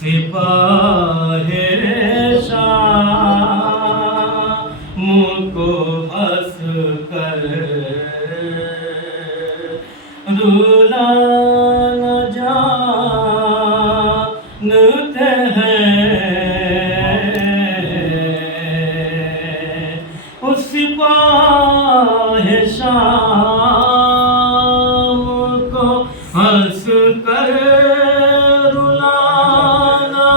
سپاہ شام کو ہنس کر رولا نہ جانتے ہیں اس سپاہ شام کو ہنس کر رلانا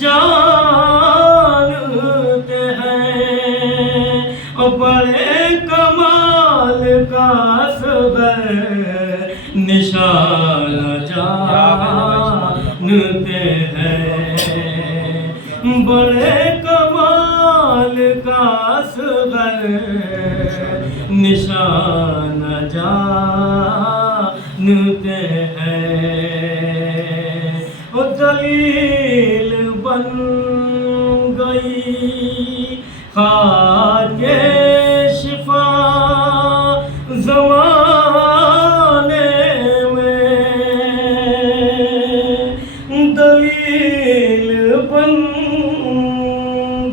جانتے ہیں اور بڑے کمال کا صبر نشان جانتے ہیں بڑے کمال کا صبر نشان جانتے ہیں وہ دلیل بن گئی خاک شفا زمانے میں دلیل بن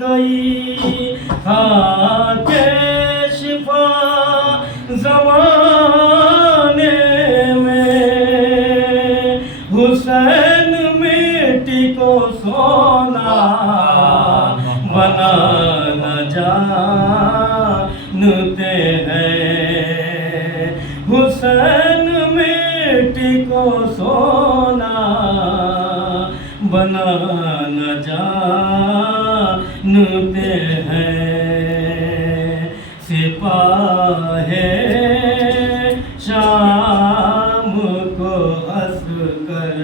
گئی خاک شفا زمانے میں حسین مٹی کو سونا بنانا جانتے ہیں حسین مٹی کو سونا بنانا جانتے ہیں سپاہ شام کو ہنس کر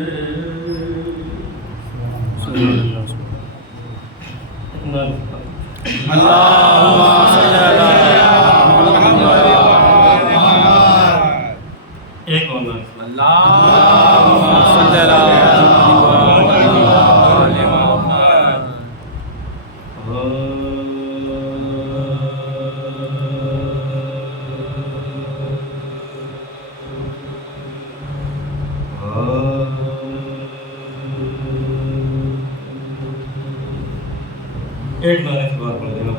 ایک اور ایک نعرے سے بات پڑھ دینا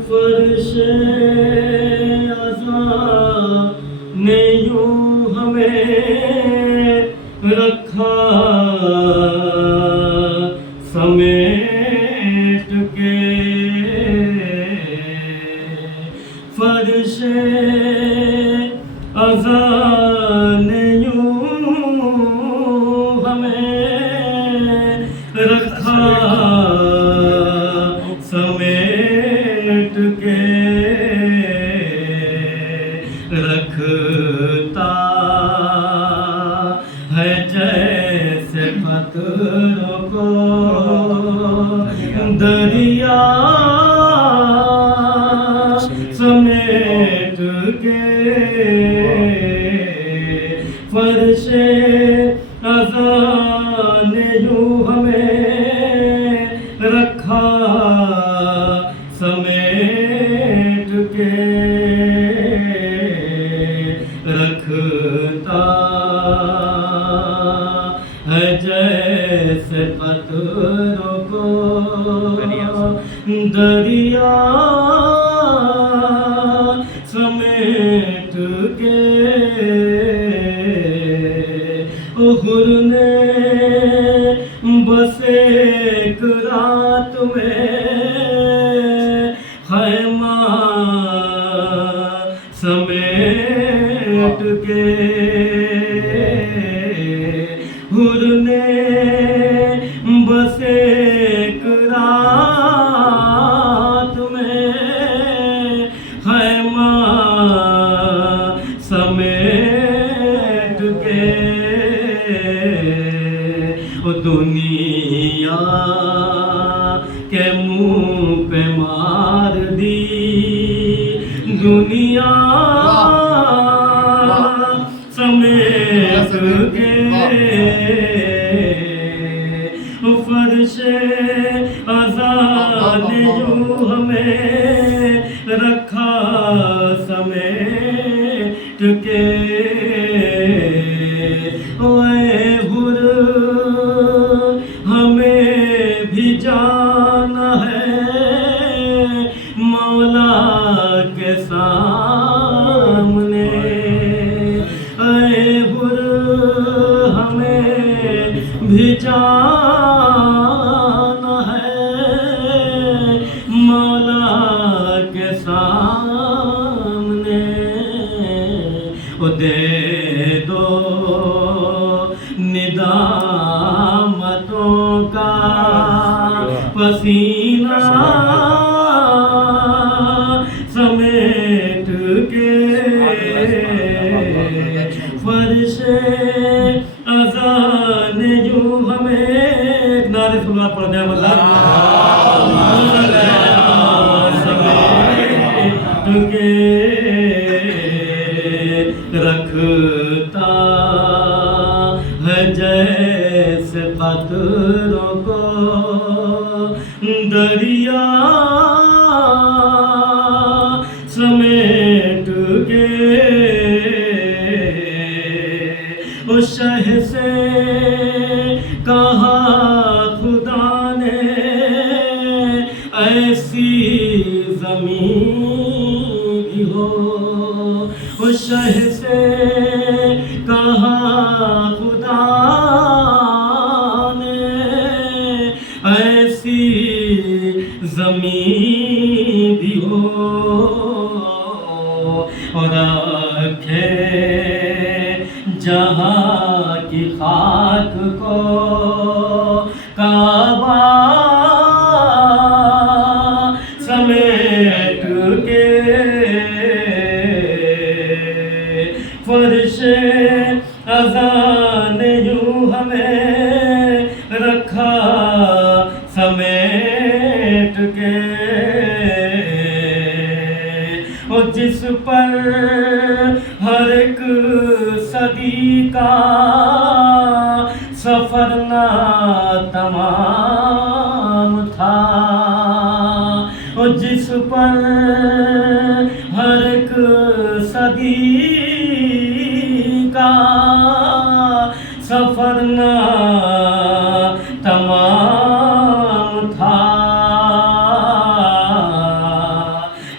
فرش عزا نے یوں ہمیں رکھا سمیٹ کے فرش عزا نے یوں ہمیں رکھا سمیٹ کے رکھتا ہے جیسے قطروں کو دریا سمیٹ کے فرش عزا نے یوں ہمیں رکھا سمیٹ کے رکھتا ہے جیسے قطروں کو دریا سمیٹ کے حر نے بس ایک رات میں خیمہ سمیٹ کے حر نے بس ایک رات میں خیمہ سمیٹ کے دنیا کے منہ پہ مار دی دنیا سمیٹ کے فرش عزا نے یوں ہمیں رکھا سمیٹ کے اے حر ہمیں بھی جانا ہے مولا کے سامنے اے حر ہمیں بھی جانا ہے مولا کے سامنے دے دو ندامتوں کا پسینہ سمیٹ کے فرش اذان یوں ہمیں نعرے سلوات پڑھ دیں سمیٹ کے رکھتا ہے جیسے قطروں کو دریا سمیٹ کے اس شہ سے کہا خدا نے ایسی زمین بھی ہو اس شہ سے کہا خدا نے ایسی زمین بھی ہو اور رکھے جہاں کی خاک کو کعبہ سمیٹ کے فرش اذان یوں ہمیں رکھا سمیٹ کے اور جس پر ہر ایک صدی کا سفر نہ تمام تھا اور جس پر ہر ایک صدی کا سفر نہ تمام تھا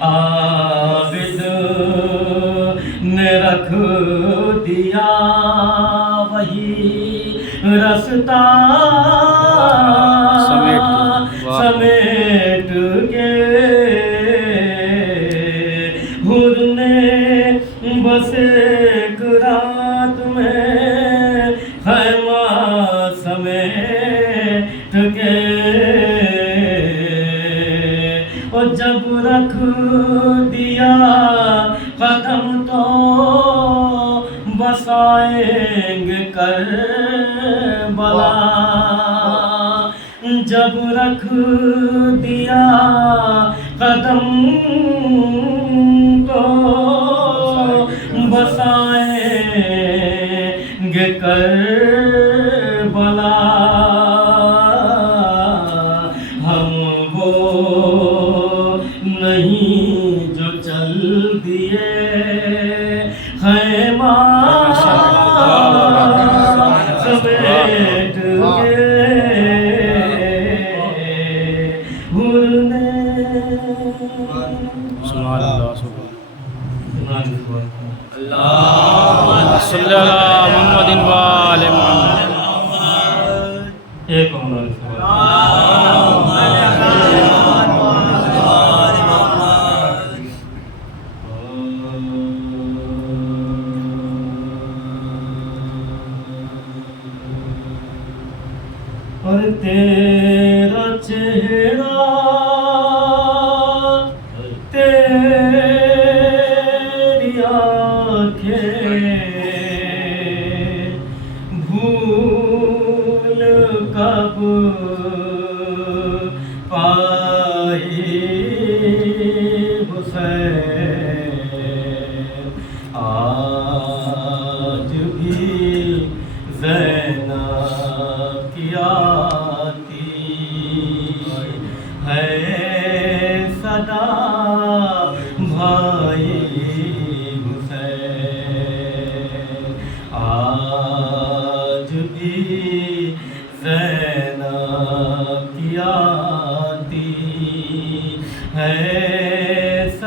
عابد نے رکھ دیا وہی رستہ سمیٹ کے حر نے بس ایک رات میں خیمہ سمیٹ کے اور جب رکھ دیا قدم تو بسائیں گے کربلا جب رکھ دیا قدم تو بسائیں گے کربلا ہم وہ نہیں جو چل دیے خیمہ سمیٹ کے حر نے سبحان اللہ اللہ صلی اللہ محمد و آل محمد ایک عمر اور تیرا چہرہ تیری آنکھیں بھول کب پائی حسین آج بھی زینب کی آتی ہے صدا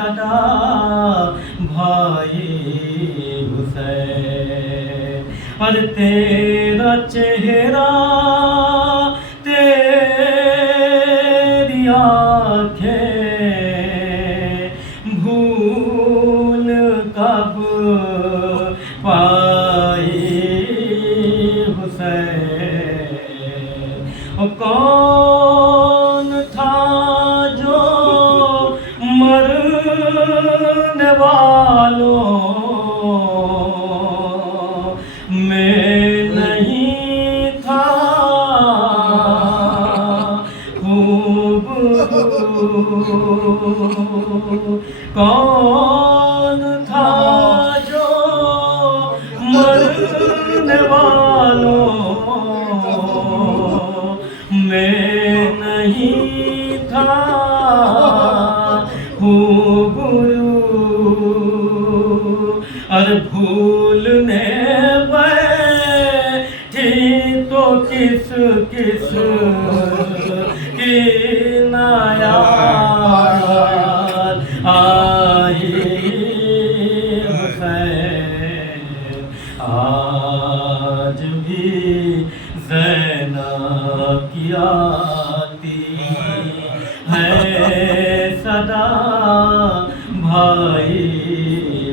صدا بھائی حسین اور تیرا چہرہ تیری آنکھیں بھول کب پائی حسین کون تھا جو مرنے والوں میں نہیں تھا کون تھا جو مرنے والوں میں نہیں تھا اور بھولنے بیٹھی تو کس کس کی نیا آئی حسین آج بھی زینب کی آتی ہے صدا بھائی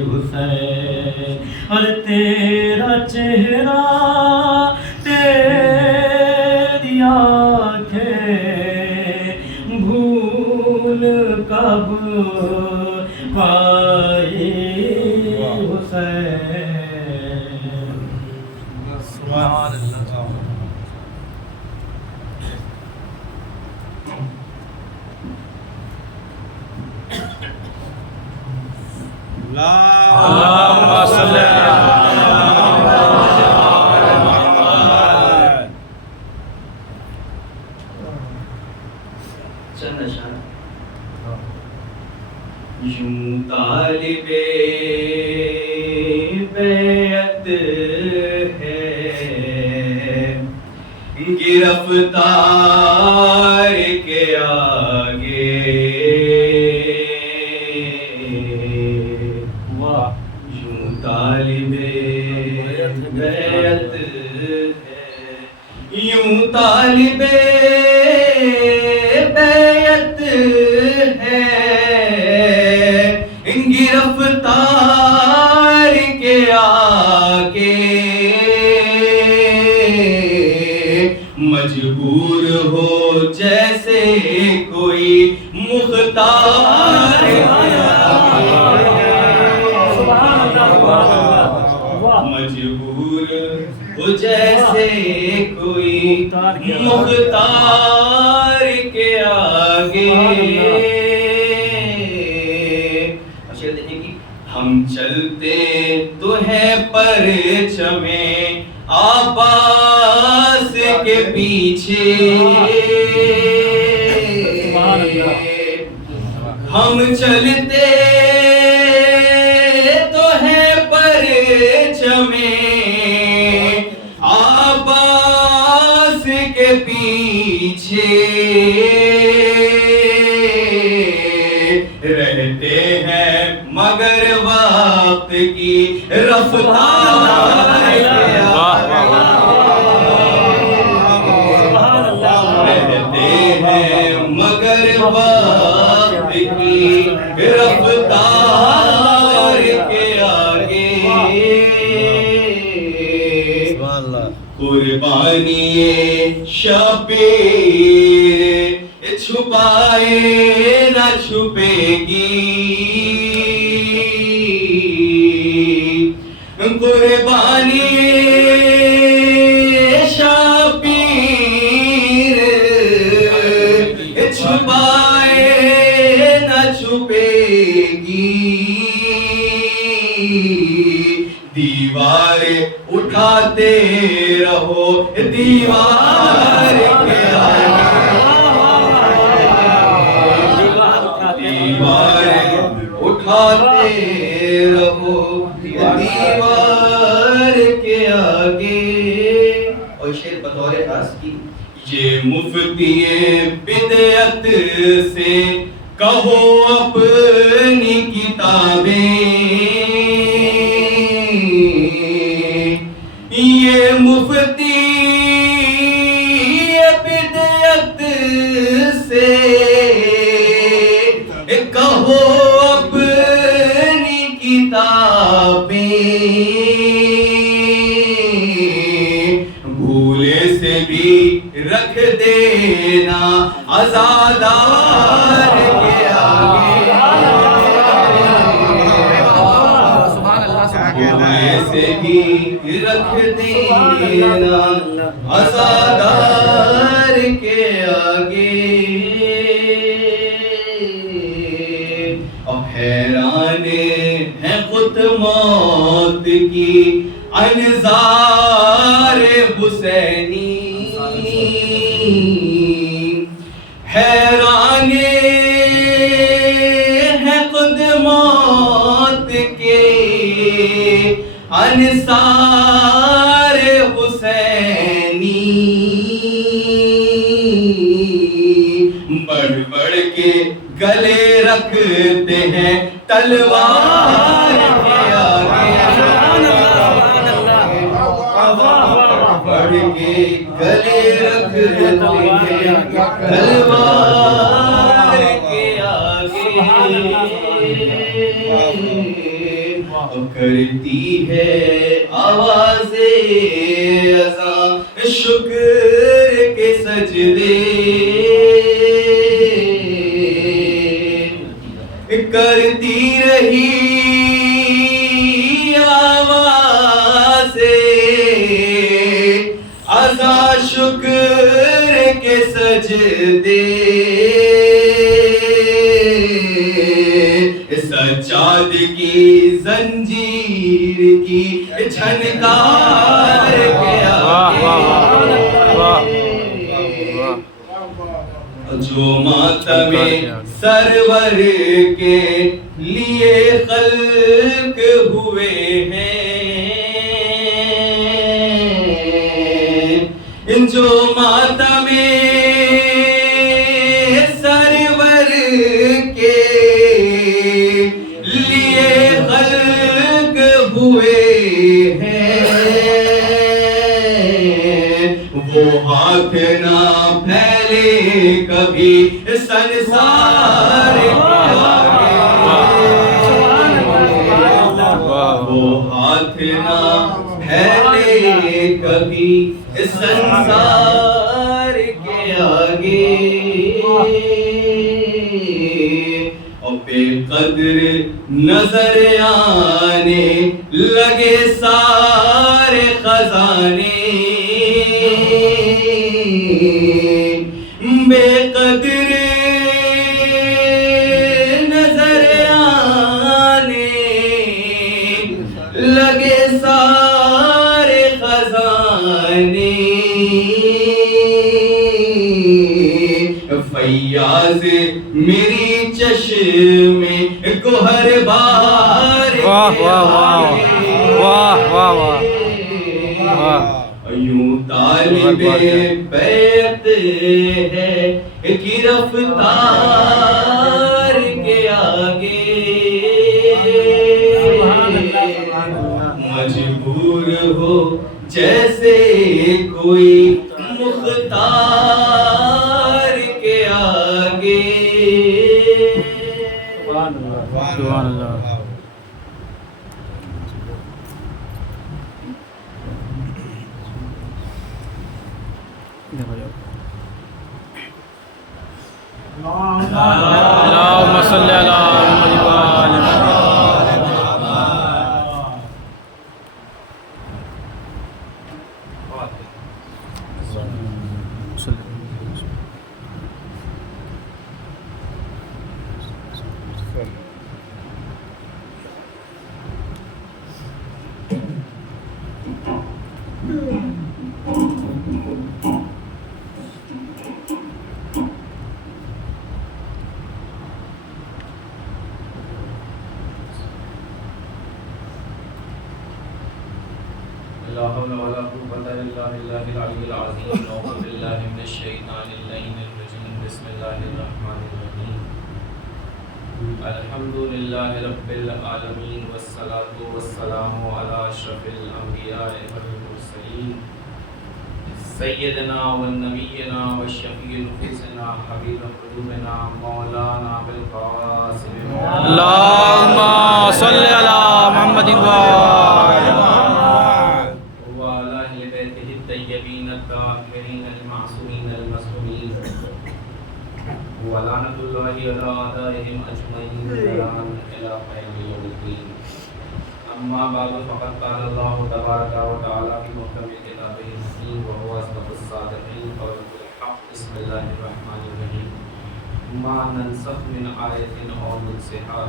حسین اور تیرا چہرہ تیری آنکھیں بھول کب پائی حسین سبحان اللہ اللہم صلی چند اشعار یوں طالب بیعت ہے گرفتار کے آگے یوں طالب بیعت ہے یوں طالب بیعت ہے گرفتار کے آگے مجبور ہو جیسے کوئی مختار مجبور ہو جیسے کوئی مختار کے آگے ہم چلتے تو ہیں پرچم عباس کے پیچھے ہم چلتے تو ہیں پرچم عباس کے پیچھے رہتے ہیں مگر وقت کی رفتار رہتے ہیں مگر وقت کی رفتار کے آگے قربانی شبیر چھپائے نہ چھپے گی قربانی شبیر چھپائے نہ چھپے گی دیوار اٹھاتے رہو دیوار کے آگے دیوار اٹھاتے رہو دیوار کے آگے. اور شعر بطور خاص کی یہ مفتی بدعت سے کہو اپنی کتابیں یہ مفتی بدعت سے کہو اپنی کتابیں بھولے سے بھی رکھ دینا عزادار کے آگے بھولے سے بھی رکھ دینا عزادار کے آگے اور حیران ہیں خود موت کی انظار حسینی حیران ہیں خود موت کے انصار حسینی بڑھ بڑھ کے گلے رکھتے ہیں تلوار کے آگے بڑھ کے گلے رکھتے ہیں تلوار کے آگے کرتی ہے آواز اذاں شکر کے سجدے کرتی رہی آواز اذاں شکر کے سجدے سجاد کی زنجیر کی جھنکار کے آگے جو ماتم سرور کے لیے خلق ہوئے ہیں جو ماتم سرور کے لیے خلق ہوئے ہیں وہ ہاتھ نہ پھیلے کبھی سنسار کے آگے وہ ہاتھ نہ پھیلے کبھی سنسار کے آگے اور بے قدر نظر آنے لگے سارے خزانے بے قدر نظر آنے لگے سارے خزانے فیاض میری چشم گوہر بار واہ واہ واہ واہ واہ واہ یوں طالب بیت ہے کی رفتار کے آگے مجبور ہو جیسے کوئی مختار کے آگے سبحان اللہ اللهم صل على محمد وآل لا حول ولا قوة إلا بالله العلي العظيم أعوذ بالله من الشيطان اللعين الرجيم بسم الله الرحمن الرحيم الحمد للہ رب العالمین والصلاة والسلام علی اشرف الانبیاء والمرسلین سیدنا والنبینا والشفیع نفوسنا حبیب قلوبنا مولانا بالقاسم اللہم صلی علی محمد وعلی وعلى اہل بیتہ الطیبین الطاہرین المعصومین المظلومین ولعنۃ اللہ علی اعدائہم اجمعین الی قیام یوم الدین اما بعد فقد قال اللہ تبارک و تعالی فی محکم کتابہ الحکیم وهو اصدق الصادقین قول الحق بسم اللہ الرحمن الرحیم ما ننسخ من آیۃ او ننسها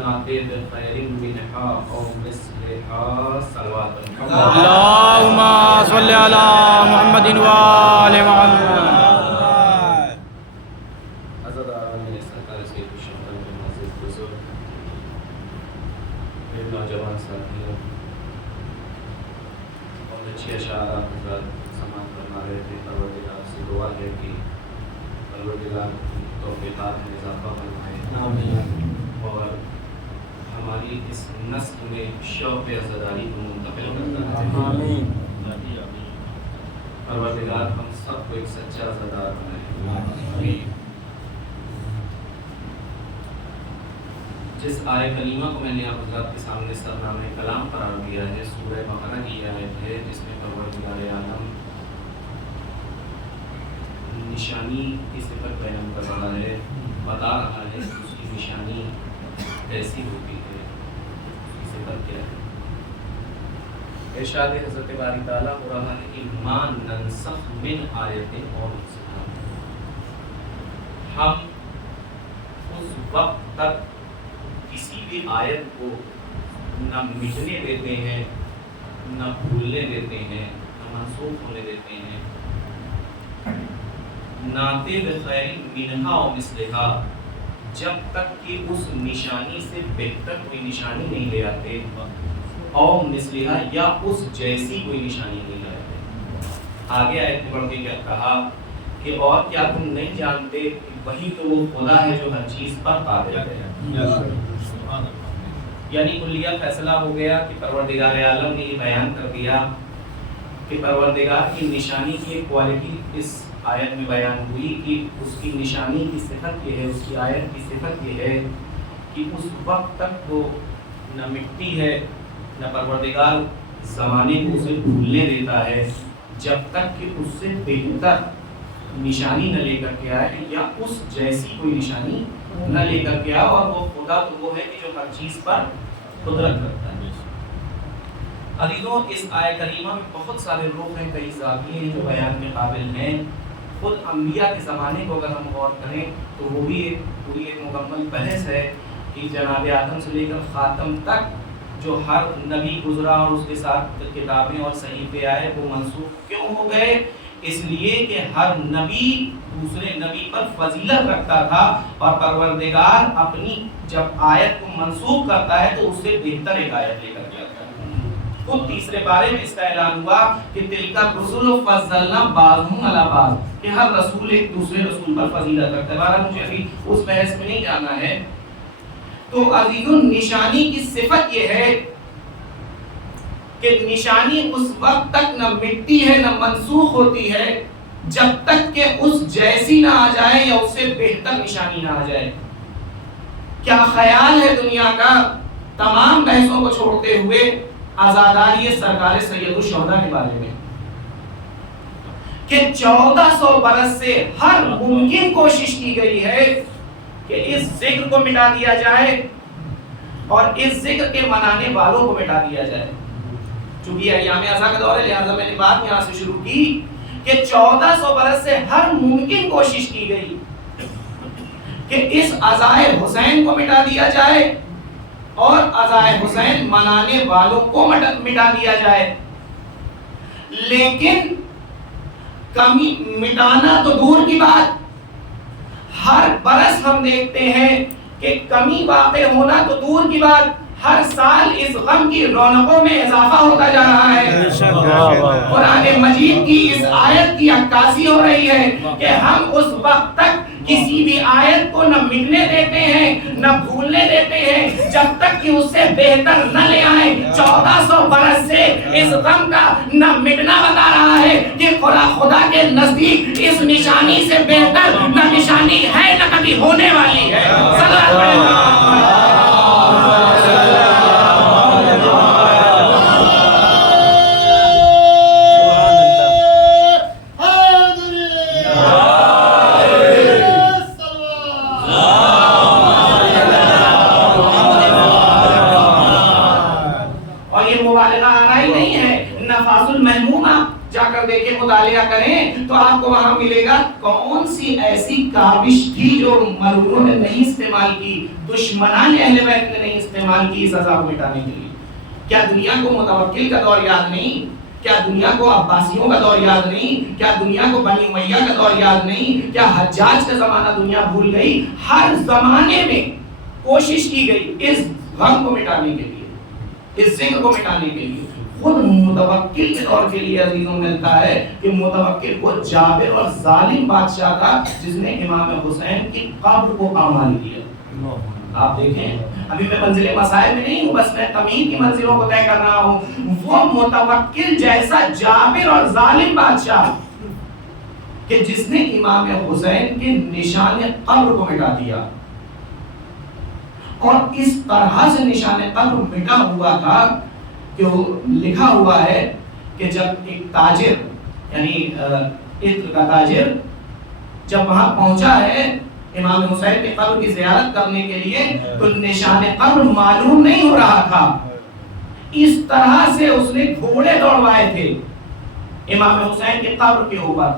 نأتی بخیر منہا او مثلہا صلوات اللہم صلی علی محمد وعلی محمد نوجوان ساتھیوں بہت اچھی اشعارات حضرات سماعت فرما رہے تھے. پروردگار سے دعا ہے کہ پروردگار توفیقات میں اضافہ فرمائے اور ہماری اس نسل میں شوق عزاداری کو منتقل کرتا ہے. پروردگار ہم سب کو ایک سچا عزادار بنائے. جس آیہ کریمہ کو میں نے آپ حضرات کے سامنے سرنامہ کلام قرار دیا ہے سورہ بقرہ کی آیت ہے جس میں پروردگار عالم نشانی کی صفت بیان کر رہا ہے, بتا رہا ہے کہ اس کی نشانی کیسی ہوتی ہے, اس کی صفت کیا ہے. ارشاد حضرت باری تعالیٰ ہو رہا ہے کہ ما ننسخ من آیت اور ہم اس وقت تک کسی بھی آیت کو نہ مٹنے دیتے ہیں, نہ بھولنے دیتے ہیں, نہ منسوخ ہونے دیتے ہیں. ناتے بخیر منہا و مثلہا, جب تک کہ اس نشانی سے بہتر کوئی نشانی نہیں لے آتے, اور مثلہا یا اس جیسی کوئی نشانی نہیں لے آتے. آگے آیت میں پڑھ کے کیا کہا کہ اور کیا تم نہیں جانتے کہ وہی تو وہ خدا ہے جو ہر چیز پر قادر ہے. یعنی کلیہ فیصلہ ہو گیا کہ پروردگار عالم نے یہ بیان کر دیا کہ پروردگار کی نشانی کی ایک کوالٹی اس آیت میں بیان ہوئی کہ اس کی نشانی کی صفت یہ ہے, اس کی آیت کی صفت یہ ہے کہ اس وقت تک وہ نہ مٹتی ہے, نہ پروردگار زمانے کو اسے بھولنے دیتا ہے جب تک کہ اس سے بہتر نشانی نہ لے کر کے آئے یا اس جیسی کوئی نشانی نہ لے کر کے آئے. اور وہ خدا تو وہ ہے کہ جو ہر چیز پر قدرت رکھتا ہے. عزیزوں, اس آیہ کریمہ میں بہت سارے رخ ہیں, کئی زاویے ہیں جو بیان کے قابل ہیں. خود انبیاء کے زمانے کو اگر ہم غور کریں تو وہ بھی ایک پوری ایک مکمل بحث ہے کہ جناب آدم سے لے کر خاتم تک جو ہر نبی گزرا اور اس کے ساتھ کتابیں اور صحیفے آئے وہ منسوخ کیوں ہو گئے. اس لیے کہ ہر نبی دوسرے نبی پر فضیلت رکھتا تھا, اور پروردگار اپنی جب آیت کو منسوخ کرتا ہے تو اس سے بہتر ایک آیت لے کر کے آتا ہے. خود تیسرے بارے میں اس کا اعلان ہوا کہ تلک الرسل فضلنا بعضهم علی بعض, کہ ہر رسول ایک دوسرے رسول پر فضیلت رکھتا ہے. بہرحال مجھے ابھی اس بحث میں نہیں جانا ہے. تو عزیزوں, نشانی کی صفت یہ ہے کہ نشانی اس وقت تک نہ مٹتی ہے نہ منسوخ ہوتی ہے جب تک کہ اس جیسی نہ آ جائے یا اس سے بہتر نشانی نہ آ جائے. کیا خیال ہے دنیا کا تمام بحثوں کو چھوڑتے ہوئے عزاداری سرکار سید الشہداء کے بارے میں کہ 1400 برس سے ہر ممکن کوشش کی گئی ہے کہ اس ذکر کو مٹا دیا جائے اور اس ذکر کے منانے والوں کو مٹا دیا جائے. چونکہ ایام ازا کا دور ہے لہذا میں نے بات یہاں سے شروع کی کہ 1400 برس سے ہر ممکن کوشش کی گئی کہ اس عزائے حسین کو مٹا دیا جائے اور عزائے حسین منانے والوں کو مٹا دیا جائے. لیکن کمی مٹانا تو دور کی بات, ہر برس ہم دیکھتے ہیں کہ کمی واقع ہونا تو دور کی بات, ہر سال اس غم کی رونقوں میں اضافہ ہوتا جا رہا ہے. قرآن مجید کی اس آیت کی عکاسی ہو رہی ہے کہ ہم اس وقت تک کسی بھی آیت کو نہ مٹنے دیتے ہیں نہ بھولنے دیتے ہیں جب تک کہ اس سے بہتر نہ لے آئیں. 1400 برس سے اس غم کا نہ مٹنا بتا رہا ہے کہ خدا کے نزدیک اس نشانی سے بہتر نہ نشانی ہے نہ کبھی ہونے والی ہے. صلی اللہ علیہ وسلم. جا کر دیکھیں مطالعہ کریں تو آپ کو وہاں ملے گا کون سی ایسی کاوش تھی جو مروروں نے نہیں استعمال کی, دشمنان اہل بیت نے نہیں استعمال کی اس عذاب کو مٹانے کے لیے. کیا دنیا کو متوکل کا دور یاد نہیں؟ کیا دنیا کو عباسیوں کا دور یاد نہیں؟ کیا دنیا کو بنی امیہ کا دور یاد نہیں؟ کیا حجاج کا زمانہ دنیا بھول گئی؟ ہر زمانے میں کوشش کی گئی اس غم کو مٹانے کے لیے, اس ذکر کو مٹانے کے لیے. خود متوکل کے طور کے لیے عزیزوں ملتا ہے کہ متوکل وہ جابر اور ظالم بادشاہ تھا جس نے امام حسین کی قبر کو پامال کیا. آپ دیکھیں ابھی میں منزل مسائل میں نہیں ہوں, بس میں تمیم کی منزلوں کو طے کر رہا ہوں. وہ متوکل جیسا جابر اور ظالم بادشاہ کہ جس نے امام حسین کے نشان قبر کو مٹا دیا, اور اس طرح سے نشان قبر مٹا ہوا تھا کہ وہ لکھا ہوا ہے کہ جب ایک تاجر یعنی عطر کا تاجر جب وہاں پہنچا ہے امام حسین کی قبر کی زیارت کرنے کے لیے تو نشان قبر معلوم نہیں ہو رہا تھا. اس طرح سے اس نے گھوڑے دوڑوائے تھے امام حسین کی قبر کے اوپر,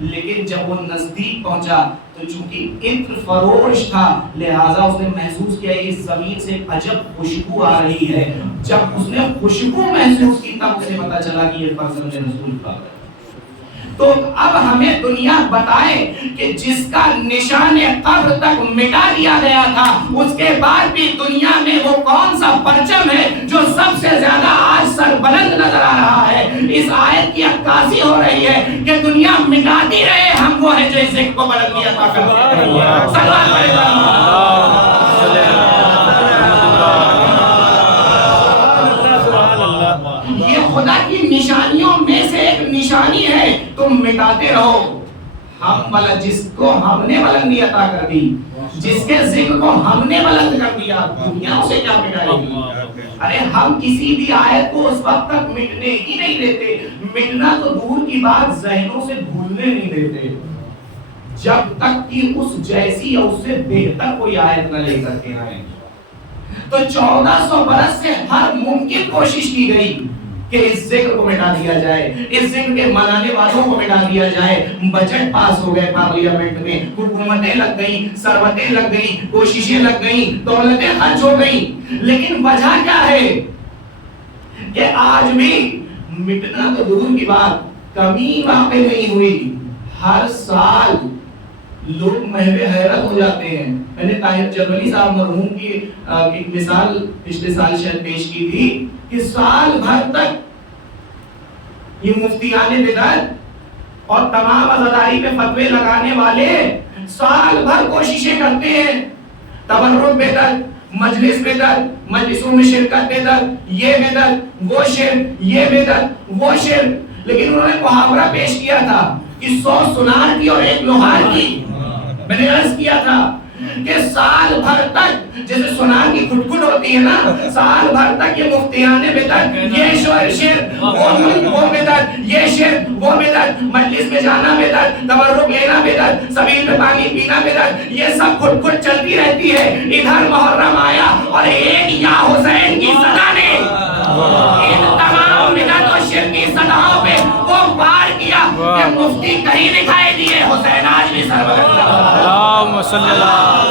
لیکن جب وہ نزدیک پہنچا تو چونکہ عطر فروش تھا لہذا اس نے محسوس کیا اس زمین سے عجب خوشبو آ رہی ہے. جب اس نے خوشبو محسوس کی تب اسے پتا چلا کہ یہ فرزند رسول کا ہے. تو اب ہمیں دنیا بتائے کہ جس کا نشان قبر تک مٹا دیا گیا تھا اس کے بعد بھی دنیا میں وہ کون سا پرچم ہے جو سب سے زیادہ آج سر بلند نظر آ رہا ہے. اس آیت کی عکاسی ہو رہی ہے کہ دنیا مٹاتی رہے, ہم وہ ہے جو اس ذکر کو بلندی عطا کرتے ہیں. صلی اللہ علیہ وسلم. یہ خدا کی نشانیوں میں سے ایک نشانی ہے, تم مٹاتے رہو. ہم جس کو ہم نے بلندی عطا کر دی, جس کے ذکر کو ہم نے بلند کر دیا, دنیا اسے کیا مٹائے گی؟ ارے ہم کسی بھی آیت کو اس وقت تک مٹنے ہی نہیں دیتے, مٹنا تو دور کی بات ذہنوں سے بھولنے نہیں دیتے جب تک کہ اس جیسی یا اس سے بہتر کوئی آیت نہ لے کر کے آئیں. تو 1400 برس سے ہر ممکن کوشش کی گئی کہ اس ذکر کو مٹا دیا جائے, اس ذکر کے منانے والوں کو مٹا دیا جائے. بجٹ پاس ہو گئے پارلیمنٹ میں, حکومتیں لگ گئیں, ثروتیں لگ گئیں, کوششیں لگ گئیں, دولتیں خرچ ہو گئیں, لیکن وجہ کیا ہے کہ آج بھی مٹنا تو دور کی بات کمی واقع نہیں ہوئی. ہر سال لوگ محو حیرت ہو جاتے ہیں. میں نے طاہر جبلی صاحب مرحوم کی ایک مثال پچھلے سال شاید پیش کی تھی کہ سال بھر تک یہ مفتیان بدعت اور تمام عزاداری پہ فتوے لگانے والے سال بھر کوششیں کرتے ہیں, تبرک بدعت, مجلس بدعت, مجلسوں میں شرکت بدعت, یہ بدعت, وہ شرک, یہ بدعت, وہ شرک. لیکن انہوں نے محاورہ پیش کیا تھا کہ 100 سنار کی اور 1 لوہار کی. میں نے عرض کیا تھا کہ سال بھر تک جیسے سنار کی کھٹکھٹ ہوتی ہے نا, سال بھر تک یہ مفتیان بدعت, یہ شرک, وہ بدعت, یہ شرک, وہ بدعت, مجلس میں جانا بدعت, تبرک لینا بدعت, سبیل میں پانی پینا بدعت, یہ سب کھٹکھٹ چلتی رہتی ہے. ادھر محرم آیا اور ایک یا حسین کی صدا نے ان تمام بدعت و شرک کی صداؤں پہ وہ وار کیا کہ مفتی کہیں دکھائی دیے, حسین آج بھی سرور. اللہم صلی اللہ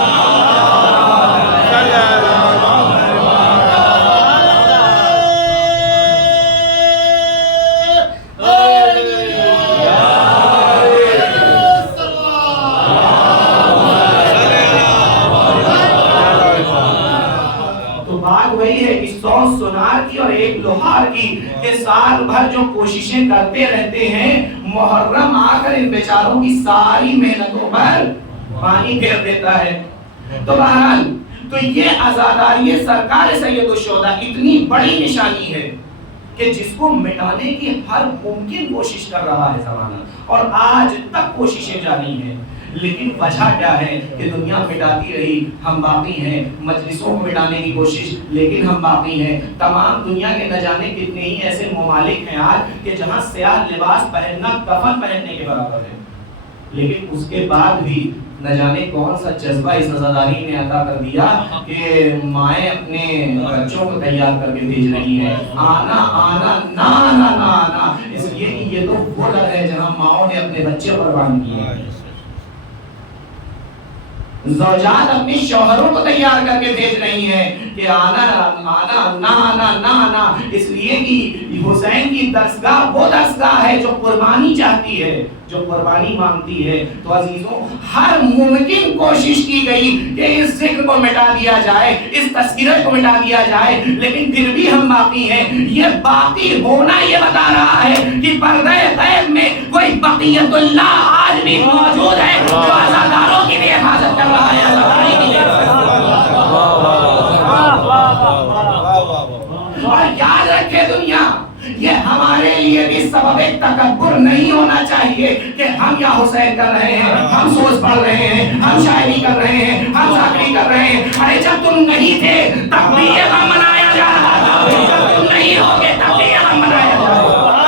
سنار کی اور 1 لوہار کی کہ سال بھر جو کوششیں کرتے رہتے ہیں, محرم آ کر ان بیچاروں کی ساری محنتوں پر پانی پھیر دیتا ہے. تو بہرحال تو یہ عزاداری سرکار سید الشہداء اتنی بڑی نشانی ہے کہ جس کو مٹانے کی ہر ممکن کوشش کر رہا ہے زمانہ, اور آج تک کوششیں جاری ہیں. لیکن وجہ کیا ہے کہ دنیا مٹاتی رہی, ہم باقی ہیں. مجلسوں کو مٹانے کی کوشش, لیکن ہم باقی ہیں. تمام دنیا کے نہ جانے کتنے ہی ایسے ممالک ہیں آج کہ جہاں سیاہ لباس پہننا کفن پہننے کے برابر ہے, لیکن اس کے بعد بھی نہ جانے کون سا جذبہ اس عزاداری نے عطا کر دیا کہ مائیں اپنے بچوں کو تیار کر کے بھیج رہی ہیں. آنا آنا نا نا نا نا, اس لیے کہ یہ تو وہ در ہے جہاں ماؤں نے اپنے بچے قربان کیے ہیں. زوجات اپنی شوہروں کو تیار کر کے بھیج رہی ہیں کہ آنا آنا نا نا نا نا, اس لیے کہ حسین کی درسگاہ وہ درسگاہ ہے جو قربانی چاہتی ہے, جو قربانی مانگتی ہے. تو عزیزوں, ہر ممکن کوشش کی گئی کہ اس ذکر کو مٹا دیا جائے, اس تذکرے کو مٹا دیا جائے, لیکن پھر بھی ہم باقی ہیں. یہ باقی ہونا یہ بتا رہا ہے کہ پردہ غیب میں کوئی بقیت اللہ آج بھی موجود ہے جو عزاداروں کی بھی حفاظت کر رہا ہے, عزاداری کی بھی. اور یاد رکھے دنیا, یہ ہمارے لیے بھی سبب تکبر نہیں ہونا چاہیے کہ ہم یا حسین کر رہے ہیں, ہم سوز پڑھ رہے ہیں, ہم شاعری کر رہے ہیں, ہم ذاکری کر رہے ہیں. ارے جب تم نہیں تھے تب بھی یہ غم منایا جا رہا تھا, جب تم نہیں ہوگے تب بھی یہ غم منایا جا رہا تھا.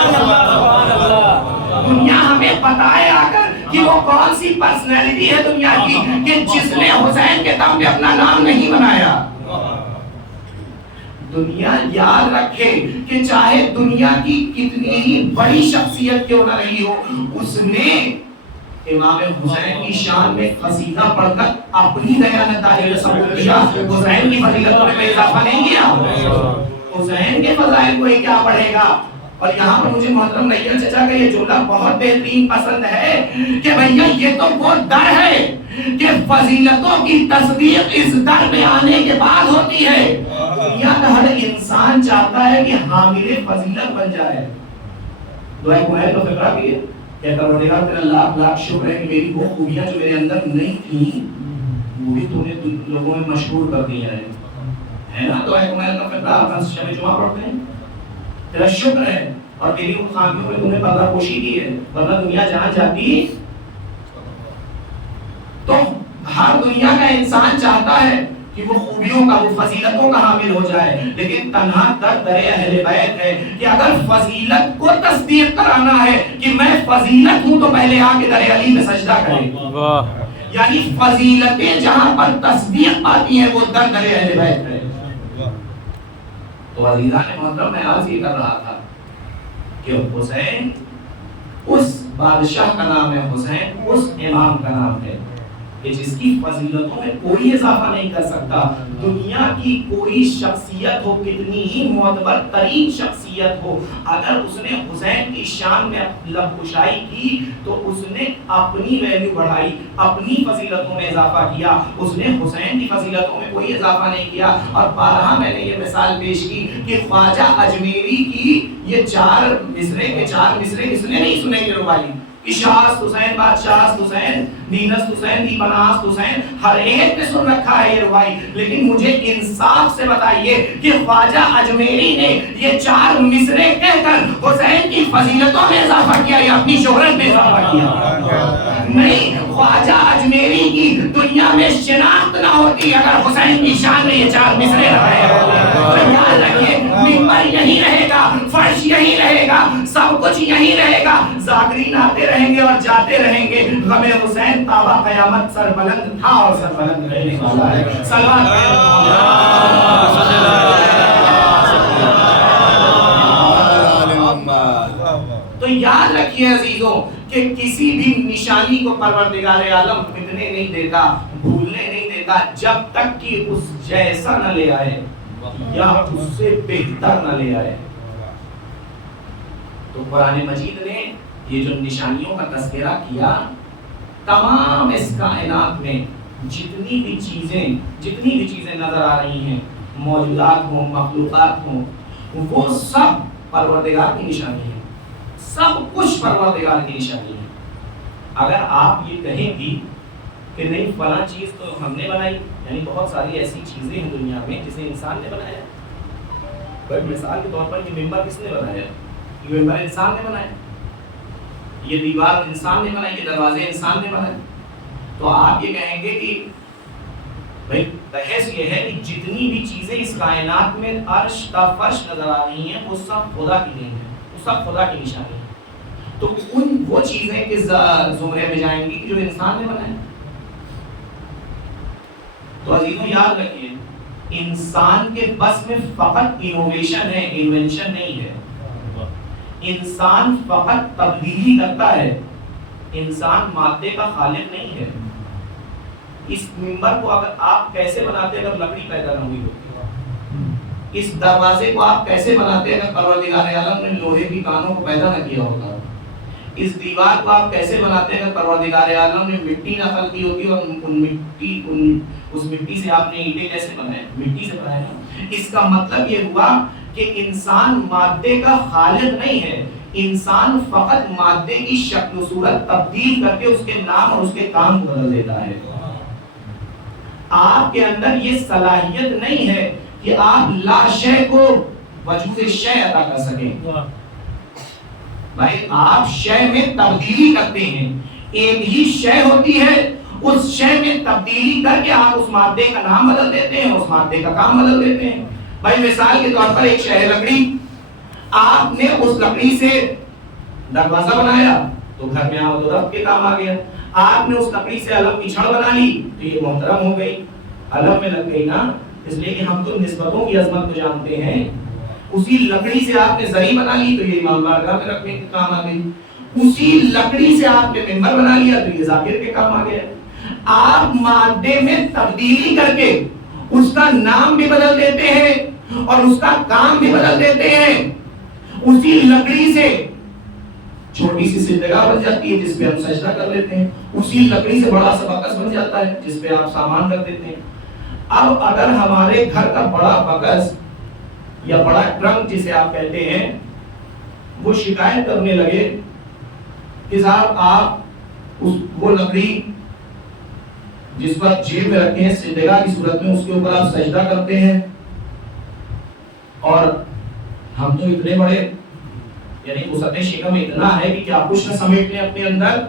دنیا ہمیں بتائے آ کر کہ وہ کون سی پرسنالٹی ہے دنیا کی کہ جس نے حسین کے دم پہ اپنا نام نہیں بنایا. دنیا یاد رکھے کہ چاہے دنیا کی کتنی ہی بڑی شخصیت کیوں نہ رہی ہو, اس نے امام حسین کی شان میں قصیدہ پڑھ کر اپنی دیانتداری کا ثبوت دیا. حسین کی فضیلتوں میں اضافہ نہیں کیا, حسین کے فضائل کو ہی کیا پڑھے گا. اور یہاں پر مجھے محترم نیل چچا کا یہ جملہ بہت بہترین پسند ہے کہ بھیا یہ تو وہ در ہے کہ فضیلتوں کی تصدیق اس در میں آنے کے بعد ہوتی ہے. دنیا کا ہر انسان چاہتا ہے کہ حامل فضیلت بن جائے. دعائے کمائل تو فکرہ بھی ہے کہ پروردگار تیرا لاکھ لاکھ شکر ہے کہ میری وہ خوبیاں جو میرے اندر نہیں تھیں وہ بھی تو نے لوگوں میں مشہور کر دیا ہے نا. دعائے کمائل کا فکرہ آپ شب جمعہ پڑھتے ہیں, تیرا شکر ہے اور تیری ان خامیوں میں تم نے پردہ پوشی کی ہے, ورنہ دنیا جہاں جاتی. تو ہر دنیا کا انسان چاہتا ہے کہ وہ خوبیوں کا, وہ فضیلتوں کا حامل ہو جائے, لیکن تنہا در اہل بیت ہے کہ اگر فضیلت کو تصدیق کرانا ہے کہ میں فضیلت ہوں تو پہلے آ کے در علی میں سجدہ کرے. یعنی فضیلتیں جہاں پر تصدیق آتی ہیں وہ در اہل بیت ہے. تو عزیزان محترم, میں عرض یہ کر رہا تھا کہ حسین اس بادشاہ کا نام ہے, حسین اس امام کا نام ہے کہ جس کی فضیلتوں میں کوئی اضافہ نہیں کر سکتا. دنیا کی کوئی شخصیت ہو, کتنی ہی معتبر ترین شخصیت ہو, اگر اس نے حسین کی شان میں لب کشائی کی تو اس نے اپنی ویلیو بڑھائی, اپنی فضیلتوں میں اضافہ کیا, اس نے حسین کی فضیلتوں میں کوئی اضافہ نہیں کیا. اور بارہا میں نے یہ مثال پیش کی کہ خواجہ اجمیری کی یہ 4 مصرے کے 4 مصرے کس نے نہیں سنے یہ رباعی, اشاست حسین, بادشاہست حسین, دینست حسین, دیپناست حسین, ہر ایک نے سن رکھا ہے یہ رباعی. لیکن مجھے انصاف سے بتائیے کہ خواجہ اجمیری نے یہ 4 مصرے کہہ کر حسین کی فضیلتوں میں اضافہ کیا یا اپنی شہرت میں اضافہ کیا؟ نہیں. خواجہ اجمیری کی دنیا میں شناخت نہ ہوتی اگر حسین کی شان میں یہ 4 مصرے رہے. تو یاد رکھیے, منبر یہی رہے گا, فرش یہی رہے گا, سب کچھ یہی رہے گا, ذاکرین آتے رہیں گے اور جاتے رہیں گے. غم حسین تابع قیامت سر بلند تھا اور سر بلند رہنے والا ہے. تو یاد رکھیے عزیزوں کہ کسی بھی نشانی کو پروردگار عالم مٹنے نہیں دیتا, بھولنے نہیں دیتا جب تک کہ اس جیسا نہ لے آئے یا اس سے بہتر نہ لے آئے. تو قرآن مجید نے یہ جو نشانیوں کا تذکرہ کیا, تمام اس کائنات میں جتنی بھی چیزیں نظر آ رہی ہیں, موجودات ہوں, مخلوقات ہوں, وہ سب پروردگار کی نشانی ہے. سب کچھ پروردگار کی نشانی ہے. اگر آپ یہ کہیں بھی کہ نہیں فلاں چیز تو ہم نے بنائی. یعنی بہت ساری ایسی چیزیں ہیں دنیا میں جسے انسان نے بنایا. بھائی مثال کے طور پر یہ ممبر کس نے بنایا؟ یہ ممبر انسان نے بنایا. یہ دیوار انسان نے بنائی. یہ دروازے انسان نے بنائے. تو آپ یہ کہیں گے کہ بھائی بحث یہ ہے کہ جتنی بھی چیزیں اس کائنات میں عرش تا فرش نظر آ رہی ہیں وہ سب خدا کی دین ہے, وہ سب خدا کی نشانی ہے. تو ان وہ چیزیں کس زمرے میں جائیں گی جو انسان نے بنائے. تو عزیزوں یاد رکھیے انسان کے بس میں فقط انوویشن ہے, انوینشن نہیں ہے. انسان فقط تبدیلی کرتا ہے, انسان مادے کا خالق نہیں ہے. اس ممبر کو اگر آپ کیسے بناتے اگر لکڑی پیدا نہ ہوئی ہوتی؟ اس دروازے کو آپ کیسے بناتے اگر پروردگار عالم نے لوہے کی کانوں کو پیدا نہ کیا ہوتا؟ اس دیوار کو آپ کیسے بناتے اگر پروردگار عالم نے مٹی نقل کی ہوتی اور اس مٹی سے آپ نے اینٹیں کیسے بنائے؟ مٹی سے بنائے نا. اس کا مطلب یہ ہوا کہ انسان مادے کا خالق نہیں ہے, انسان فقط مادے کی شکل و صورت تبدیل کر کے اس کے نام اور اس کے کام کو بدل دیتا ہے. آپ کے اندر یہ صلاحیت نہیں ہے کہ آپ لا شے کو وجود شے عطا کر سکیں. بھائی آپ شے میں تبدیلی کرتے ہیں. ایک ہی شے ہوتی ہے, اس شے میں تبدیلی کر کے آپ اس مادے کا نام بدل دیتے ہیں, اس مادے کا کام بدل دیتے ہیں. بھائی مثال کے طور پر ایک شے لکڑی, آپ نے اس لکڑی سے دروازہ بنایا تو گھر میں آمد و رفت کے کام آ گیا. آپ نے اس لکڑی سے علم کی چھڑ بنا لی تو یہ محترم ہو گئی, علم میں لگ گئی نا. اس لیے کہ ہم تو نسبتوں کی عظمت کو جانتے ہیں. اسی لکڑی سے آپ نے زری بنا لی تو یہ امام بارگاہ میں رکھنے کے کام آ گئی. اسی لکڑی سے آپ نے ممبر بنا لیا تو یہ ذاکر کے کام آ گیا. آپ مادے میں تبدیلی کر کے اس کا نام بھی بدل دیتے ہیں اور اس کا کام بھی بدل دیتے ہیں. اسی لکڑی سے چھوٹی سی سجدگاہ بن جاتی ہے جس پہ ہم سجدہ کر لیتے ہیں. اسی لکڑی سے بڑا سا بکس بن جاتا ہے جس پہ آپ سامان رکھ دیتے ہیں. اب اگر ہمارے گھر کا بڑا بکس یا بڑا ٹرنک جسے آپ کہتے ہیں وہ شکایت کرنے لگے کہ صاحب آپ وہ لکڑی جس پر جیب میں رکھے ہیں سجدگاہ کی صورت میں اس کے اوپر آپ سجدہ کرتے ہیں اور ہم تو اتنے بڑے یعنی وسعت شکم اتنا ہے کہ کیا کچھ نہ سمیٹ لیں اپنے اندر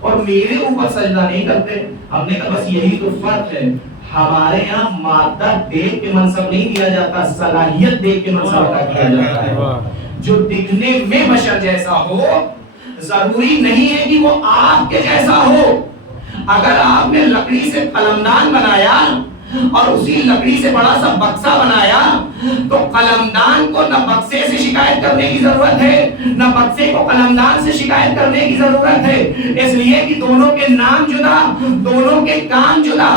اور میرے اوپر سجدہ نہیں کرتے. ہم نے کہا بس یہی تو فرق ہے. ہمارے یہاں مادہ دیکھ کے منصب نہیں دیا جاتا, صلاحیت دیکھ کے منصب عطا کیا جاتا ہے. جو دکھنے میں بشر جیسا ہو ضروری نہیں ہے کہ وہ آپ کے جیسا ہو. اگر آپ نے لکڑی سے قلمدان بنایا اور اسی لکڑی سے بڑا سا بکسا بنایا تو قلمدان کو نہ بکسے سے شکایت کرنے کی ضرورت ہے نہ بکسے کو قلمدان سے شکایت کرنے کی ضرورت ہے. اس لیے کہ دونوں کے نام جدا, دونوں کے کام جدا.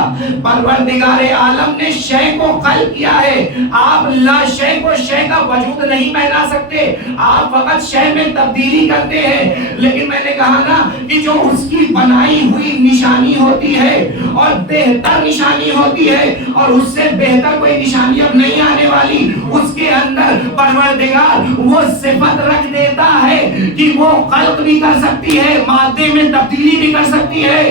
پروردگار عالم نے شے کو خلق کیا ہے. آپ لا شے کو شے کا وجود نہیں پہنا سکتے, آپ فقط شے میں تبدیلی کرتے ہیں. لیکن میں نے کہا نا کہ جو اس کی بنائی ہوئی نشانی ہوتی ہے اور بہتر نشانی ہوتی ہے اور اس سے بہتر کوئی نشانی اب نہیں آنے والی, اس کے اندر پروردگار وہ صفت رکھ دیتا ہے کہ وہ خلق بھی کر سکتی ہے, مادے میں تبدیلی بھی کر سکتی ہے.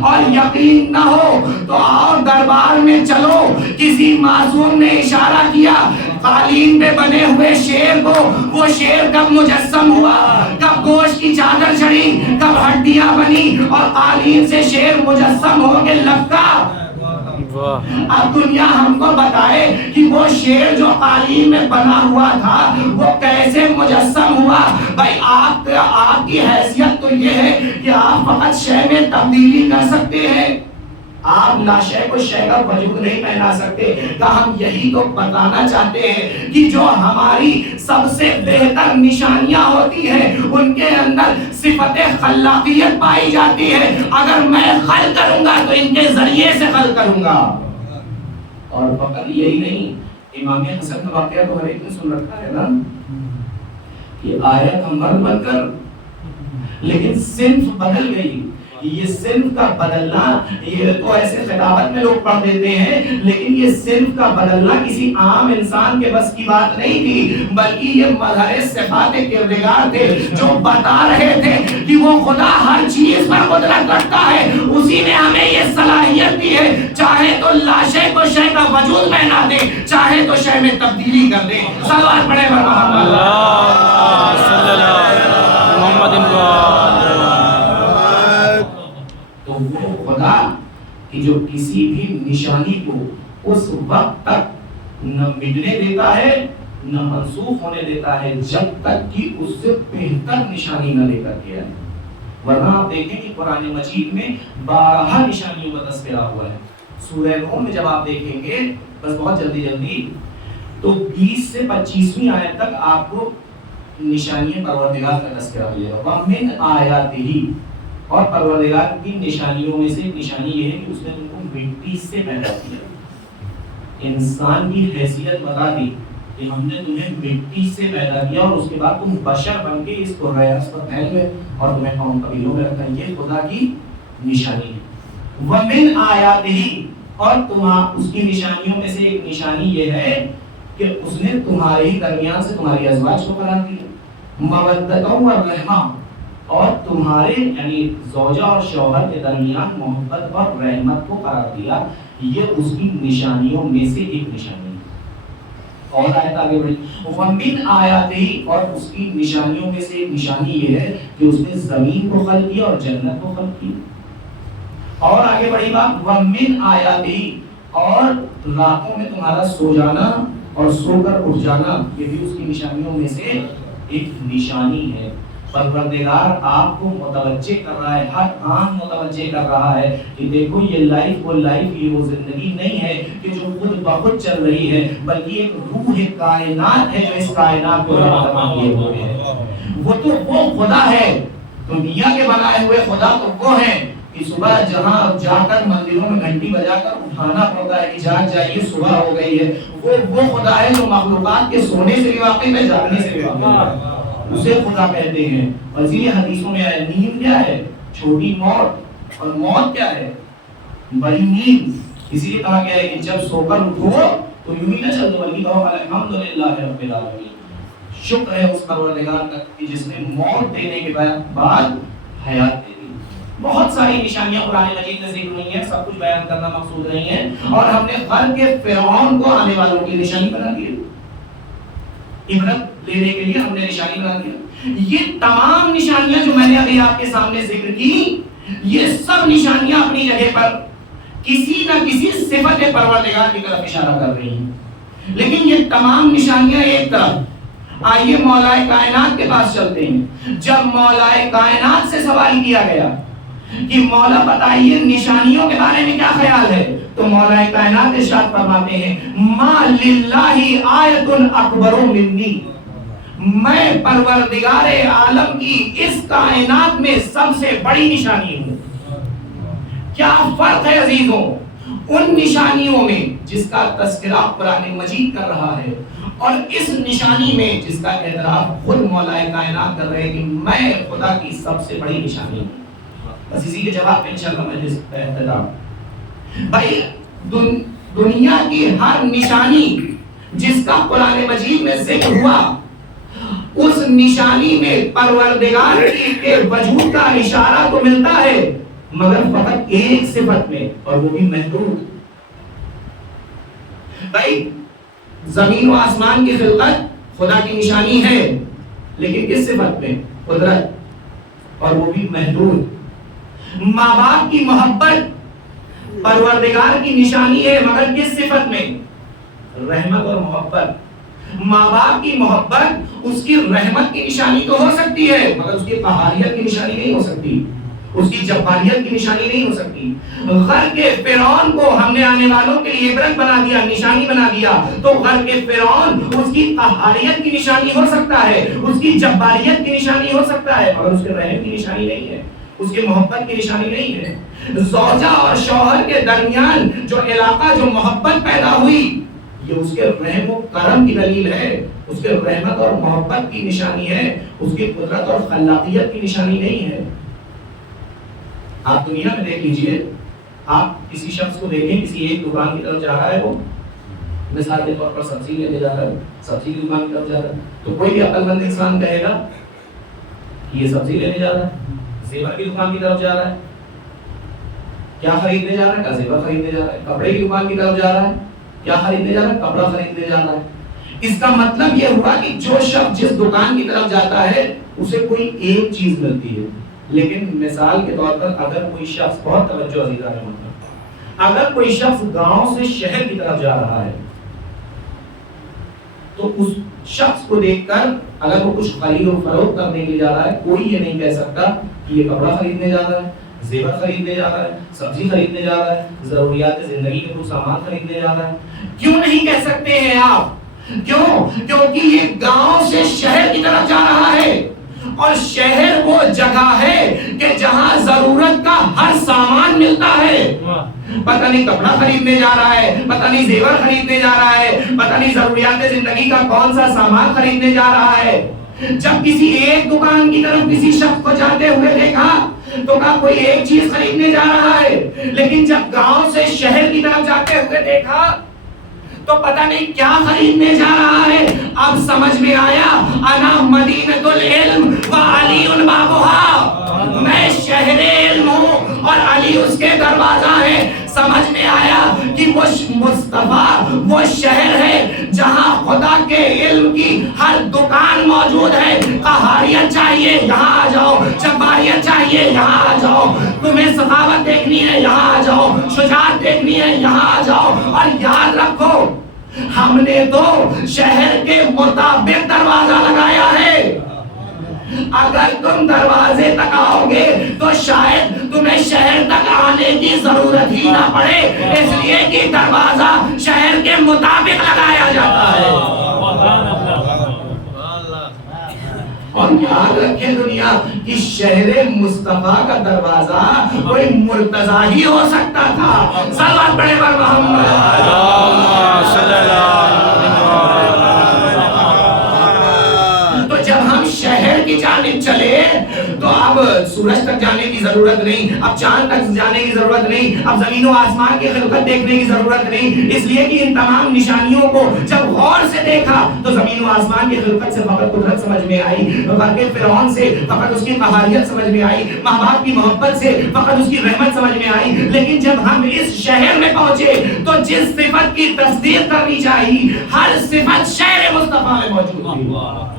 اور یقین نہ ہو تو اور دربار میں چلو, کسی معصوم نے اشارہ کیا قالین پہ بنے ہوئے شیر کو, وہ شیر کب مجسم ہوا, کب گوشت کی چادر چڑھی, کب ہڈیاں بنی اور قالین سے شیر مجسم ہو کے لپکا. اب دنیا ہم کو بتائے کہ وہ شیر جو قالین میں بنا ہوا تھا وہ کیسے مجسم ہوا. بھائی آپ کی حیثیت تو یہ ہے کہ آپ فقط شے میں تبدیلی کر سکتے ہیں, آپ لا شے کو شے کا وجود نہیں پہنا سکتے. تو ہم یہی تو بتانا چاہتے ہیں کہ جو ہماری سب سے بہتر نشانیاں ہوتی ہیں ان کے اندر صفت خلاقیت پائی جاتی ہے. اگر میں خلق کروں گا تو ان کے ذریعے سے خلق کروں گا. اور فقط یہی نہیں, امام حسن کا واقعہ تو ہر ایک نے سن رکھا ہے نا کہ آیا تھا مرد بن کر لیکن صنف بدل گئی. یہ صنف کا بدلنا، یہ تو ایسے خطابت میں لوگ پڑھ دیتے ہیں، لیکن یہ صنف کا بدلنا کسی عام انسان کے بس کی بات نہیں تھی، بلکہ یہ مظہر صفات کردگار تھے جو بتا رہے تھے کہ وہ خدا ہر چیز پر قدرت رکھتا ہے، اسی نے ہمیں یہ صلاحیت دی ہے، چاہے تو لاشے کو شے کا وجود بنا دے، چاہے تو شے میں تبدیلی کر دے۔ صلوات پڑھے محمد صلی اللہ علیہ محمد۔ تو وہ خدا کہ جو کسی بھی نشانی کو اس وقت تک نہ مٹنے دیتا ہے نہ منسوخ ہونے دیتا ہے جب تک کہ اس سے بہتر نشانی نہ لے کر کے آئے۔ ورنہ آپ دیکھیں کہ قرآن مجید میں 12 نشانیوں کا تذکرہ ہوا ہے۔ سورہ روم میں جب آپ دیکھیں گے، بس بہت جلدی تو 20 سے 25ویں آیت تک آپ کو نشانیاں پروردگار کا تذکرہ ملے گا۔ وَمِنْ آیَاتِهِ، اور پروردگار کی نشانیوں میں سے ایک نشانی یہ ہے کہ اس نے تم کو مٹی سے پیدا کیا، انسان کی حیثیت بتا دی کہ ہم نے تمہیں مٹی سے پیدا کیا اور اس کے بعد تم بشر بن کے اس کو ریاض پر پھیل گئے اور تمہیں قوم قبیلوں میں رکھا۔ یہ خدا کی نشانی ہے۔ وَمِنْ آیَاتِهِ، اور اس کی نشانیوں میں سے ایک نشانی یہ ہے کہ اس نے تمہارے ہی درمیان سے تمہاری ازواج کو قرار دیا، مودۃ و رحمہ، اور تمہارے یعنی زوجہ اور شوہر کے درمیان محبت اور رحمت کو قرار دیا۔ یہ اس کی نشانیوں میں سے ایک نشانی ہے۔ اور آیت آگے بڑھی، وَمِنْ آیَاتِهِ، اور اس کی نشانیوں میں سے ایک نشانی یہ ہے کہ اس نے زمین کو خلق کیا اور جنت کو خلق کیا۔ اور آگے بڑھی بات، وَمِنْ آیَاتِهِ، اور راتوں میں تمہارا سو جانا اور سو کر اٹھ جانا، یہ بھی اس کی نشانیوں میں سے ایک نشانی ہے۔ پروردگار آپ کو متوجہ کر رہا ہے، ہر آنکھ متوجہ کر رہا ہے کہ دیکھو یہ لائف یہ وہ زندگی نہیں ہے کہ جو خود بخود چل رہی ہے، بلکہ ایک روح کائنات ہے جو اس کائنات کو تمام کیے ہوئے ہے۔ وہ تو وہ خدا ہے، دنیا کے بنائے ہوئے خدا تو وہ ہیں کہ صبح جہاں جا کر مندروں میں گھنٹی بجا کر اٹھانا پڑتا ہے کہ جاگ جائیے صبح ہو گئی ہے، وہ خدا ہے جو مخلوقات کے سونے سے بھی واقف ہے، جاگنے سے بھی واقف ہے، اسے خدا کہتے ہیں۔ اور اسی لیے حدیثوں میں آیا نیند کیا ہے؟ چھوٹی موت، اور موت کیا ہے؟ بڑی نیند۔ اسی لیے کہا گیا ہے کہ جب سو کر اٹھو تو یوں ہی نہ چل دو بلکہ کہو الحمدللہ رب العالمین، شکر ہے اس پروردگار کا کہ جس نے موت دینے کے بعد حیات دے دی۔ بہت ساری نشانیاں قرآن مجید میں ذکر ہوئی ہیں، سب کچھ بیان کرنا مقصود نہیں ہے، اور ہم نے غرب کے فرعون کو آنے والوں کی نشانی بنا دی، عبرت لینے کے لیے ہم نے نشانی بنا دیا۔ یہ تمام نشانیاں جو میں نے ابھی آپ کے سامنے ذکر کی، یہ سب نشانیاں اپنی جگہ پر کسی نہ کسی صفت پروردگار کی طرف اشارہ کر رہی ہیں، لیکن یہ تمام نشانیاں ایک طرف۔ آئیے مولا کائنات کے پاس چلتے ہیں۔ جب مولا کائنات سے سوال کیا گیا کہ مولا بتائیے نشانیوں کے بارے میں کیا خیال ہے، تو مولا کائنات ارشاد فرماتے ہیں ما للہ آیت اکبر منی، میں پروردگار عالم کی اس کائنات میں سب سے بڑی نشانی ہوں۔ کیا فرق ہے عزیزوں ان نشانیوں میں جس کا تذکرہ قرآن مجید کر رہا ہے اور اس نشانی میں جس کا اعتراف خود مولا کائنات کر رہے ہیں کہ میں خدا کی سب سے بڑی نشانی ہوں۔ بس اسی کے جواب میں انشاءاللہ مجلس کا اختتام۔ بھائی دنیا کی ہر نشانی جس کا قرآن مجید میں ذکر ہوا، اس نشانی میں پروردگار کے وجود کا اشارہ تو ملتا ہے، مگر فقط ایک صفت میں، اور وہ بھی محدود۔ بھائی زمین و آسمان کی خلقت خدا کی نشانی ہے، لیکن کس صفت میں؟ قدرت، اور وہ بھی محدود۔ ماں باپ کی محبت پروردگار کی نشانی ہے، مگر کس صفت میں؟ رحمت اور محبت۔ ماں باپ کی محبت اس کی رحمت کی نشانی تو ہو سکتی ہے، مگر اس کی قہاریت کی نشانی نہیں ہو سکتی، اس کی جباریت کی نشانی نہیں ہو سکتی۔ غر کے فرعون کو ہم نے آنے والوں کے لیے عبرت بنا دیا، نشانی بنا دیا، تو غر کے فرعون اس کی قہاریت کی نشانی ہو سکتا ہے، اس کی جباریت کی نشانی ہو سکتا ہے، مگر اس کے رحم کی نشانی نہیں ہے، اس کی محبت کی نشانی نہیں ہے۔ زوجہ اور شوہر کے درمیان جو علاقہ، جو محبت پیدا ہوئی، یہ اس کے رحم و کرم کی دلیل ہے، اس کے رحمت اور محبت کی نشانی ہے، اس کی قدرت اور خلاقیت کی نشانی نہیں ہے۔ آپ دنیا میں دیکھ لیجئے، آپ کسی شخص کو دیکھیں کسی ایک دکان کی طرف جا رہا ہے، وہ مثال کے طور پر سبزی لینے جا رہا ہے، سبزی کی دکان کی طرف جا رہا ہے، تو کوئی بھی عقل مند انسان کہے گا کہ یہ سبزی لینے جا رہا ہے، زیور کی دکان کی طرف جا رہا ہے، کیا خریدنے جا رہا ہے؟ کا زیور خریدنے جا رہا ہے. کپڑے کی دکان کی طرف جا رہا ہے، کیا خریدنے جا رہا ہے؟ کپڑا خریدنے جا رہا ہے. اس کا مطلب یہ ہوا کہ جو شخص جس دکان کی طرف جاتا ہے اسے کوئی ایک چیز ملتی ہے. لیکن مثال کے طور پر اگر کوئی شخص، بہت توجہ عزیزان محترم، اگر کوئی شخص گاؤں سے شہر کی طرف جا رہا ہے تو اس شخص کو دیکھ کر اگر وہ کچھ خرید و فروخت کرنے کے لیے جا رہا ہے، کوئی یہ نہیں کہہ سکتا کہ یہ کپڑا خریدنے جا رہا ہے، زیور خریدنے جا رہا ہے، سبزی خریدنے جا رہا ہے، ضروریات زندگی کے کچھ سامان خریدنے جا رہا ہے. کیوں نہیں کہہ سکتے ہیں آپ؟ کیوں؟ کیونکہ یہ گاؤں سے شہر کی طرف جا رہا ہے، اور شہر وہ جگہ ہے کہ جہاں ضرورت کا ہر سامان ملتا ہے. پتہ نہیں کپڑا خریدنے جا رہا ہے، پتہ نہیں زیور خریدنے جا رہا ہے، پتہ نہیں ضروریات زندگی کا کون سا سامان خریدنے جا رہا ہے. جب کسی ایک دکان کی طرف کسی شخص کو جاتے ہوئے دیکھا تو کہا کوئی ایک چیز خریدنے جا رہا ہے. لیکن جب گاؤں سے شہر کی طرف جاتے ہوئے دیکھا تو پتہ نہیں کیا خریدنے جا رہا ہے. اب سمجھ میں آیا، انا مدینۃ العلم و علی بابها، میں شہر علم ہوں اور علی اس کے دروازہ ہے. سمجھ میں آیا کہ وہ مصطفیٰ وہ شہر ہے جہاں خدا کے علم کی ہر دکان موجود ہے. قہاریت چاہیے یہاں آ جاؤ، جباریت چاہیے یہاں آ جاؤ، تمہیں سخاوت دیکھنی ہے یہاں آ جاؤ، شجاعت دیکھنی ہے یہاں آ جاؤ. اور یاد رکھو ہم نے تو شہر کے مطابق دروازہ لگایا ہے. اگر تم دروازے تک آؤ گے تو شاید تمہیں شہر تک آنے کی ضرورت ہی نہ پڑے، اس لیے کہ دروازہ شہر کے مطابق لگایا جاتا ہے. اور یاد رکھیں دنیا کہ شہر مصطفیٰ کا دروازہ کوئی مرتضیٰ ہی ہو سکتا تھا. صلوات پڑھیں بر محمد. تو جب ہم شہر کی جانب چلے تو اب سورج تک جانے کی ضرورت نہیں، اب چاند تک جانے کی ضرورت نہیں، اب زمین و آسمان کی خلقت دیکھنے کی ضرورت نہیں. اس لیے کہ ان تمام نشانیوں کو جب غور سے دیکھا تو زمین و آسمان کی خلقت سے فقط قدرت سمجھ میں آئی، غرق فرعون سے فقط اس کی قہاریت سمجھ میں آئی، ماں باپ کی محبت سے فقط اس کی رحمت سمجھ میں آئی. لیکن جب ہم اس شہر میں پہنچے تو جس صفت کی تصدیق کرنی چاہیے ہر صفت شہر مصطفیٰ میں موجود تھی،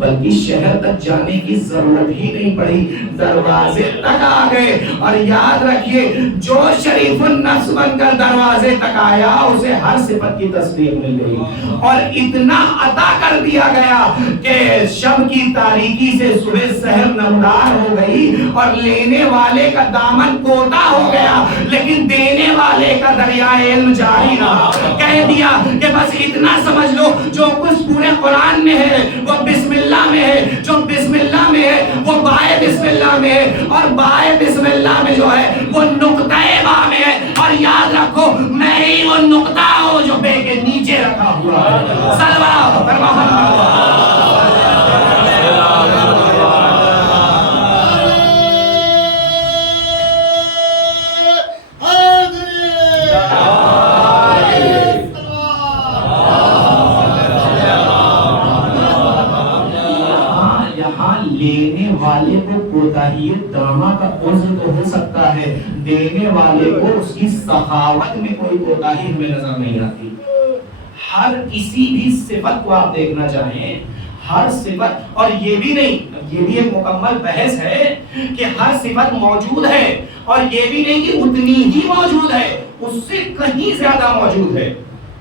بلکہ شہر تک جانے کی ضرورت ہی نہیں پڑی، دروازے تک آ گئے. اور یاد رکھیے جو شریف النفس بن کر دروازے تک آیا اسے ہر صفت کی تصدیق مل گئی، اور اتنا عطا کر دیا گیا کہ شب کی تاریکی سے صبح سحر نمودار ہو گئی، اور لینے والے کا دامن کوتا ہو گیا لیکن دینے والے کا دریائے علم جاری رہا. کہہ دیا کہ بس اتنا سمجھ لو جو کچھ پورے قرآن میں ہے وہ بسم اللہ میں ہے، جو بسم اللہ میں ہے وہ بائے بسم اللہ میں ہے، اور بائے بسم اللہ میں جو ہے وہ نقطہ با میں ہے. اور یاد رکھو میں ہی وہ نقطہ ہوں جو بے کے نیچے رکھا ہوا ہے. صلوات پر محمد. لینے والے کو کوتاہیت داما کا عذر تو ہو سکتا ہے، دینے والے کو اس کی سخاوت میں کوئی کوتاہی ہمیں نظر نہیں آتی. ہر کسی بھی صفت کو آپ دیکھنا چاہیں، ہر صفت، اور یہ بھی نہیں، یہ بھی ایک مکمل بحث ہے کہ ہر صفت موجود ہے، اور یہ بھی نہیں کہ اتنی ہی موجود ہے، اس سے کہیں زیادہ موجود ہے.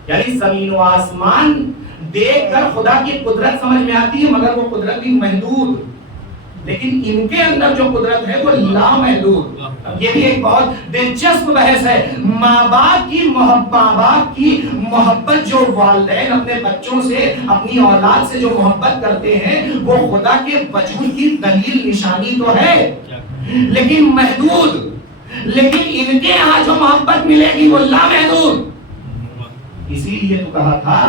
یعنی زمین و آسمان دیکھ کر خدا کی قدرت سمجھ میں آتی ہے، مگر وہ قدرت بھی محدود، لیکن ان کے اندر جو قدرت ہے وہ لامحدود. یہ بھی ایک بہت دلچسپ بحث ہے. ماں باپ کی محبت جو والدین اپنے بچوں سے، اپنی اولاد سے جو محبت کرتے ہیں وہ خدا کے وجود کی دلیل نشانی تو ہے لیکن محدود. لیکن ان کے ہاں جو محبت ملے گی وہ لامحدود. اسی لیے تو کہا تھا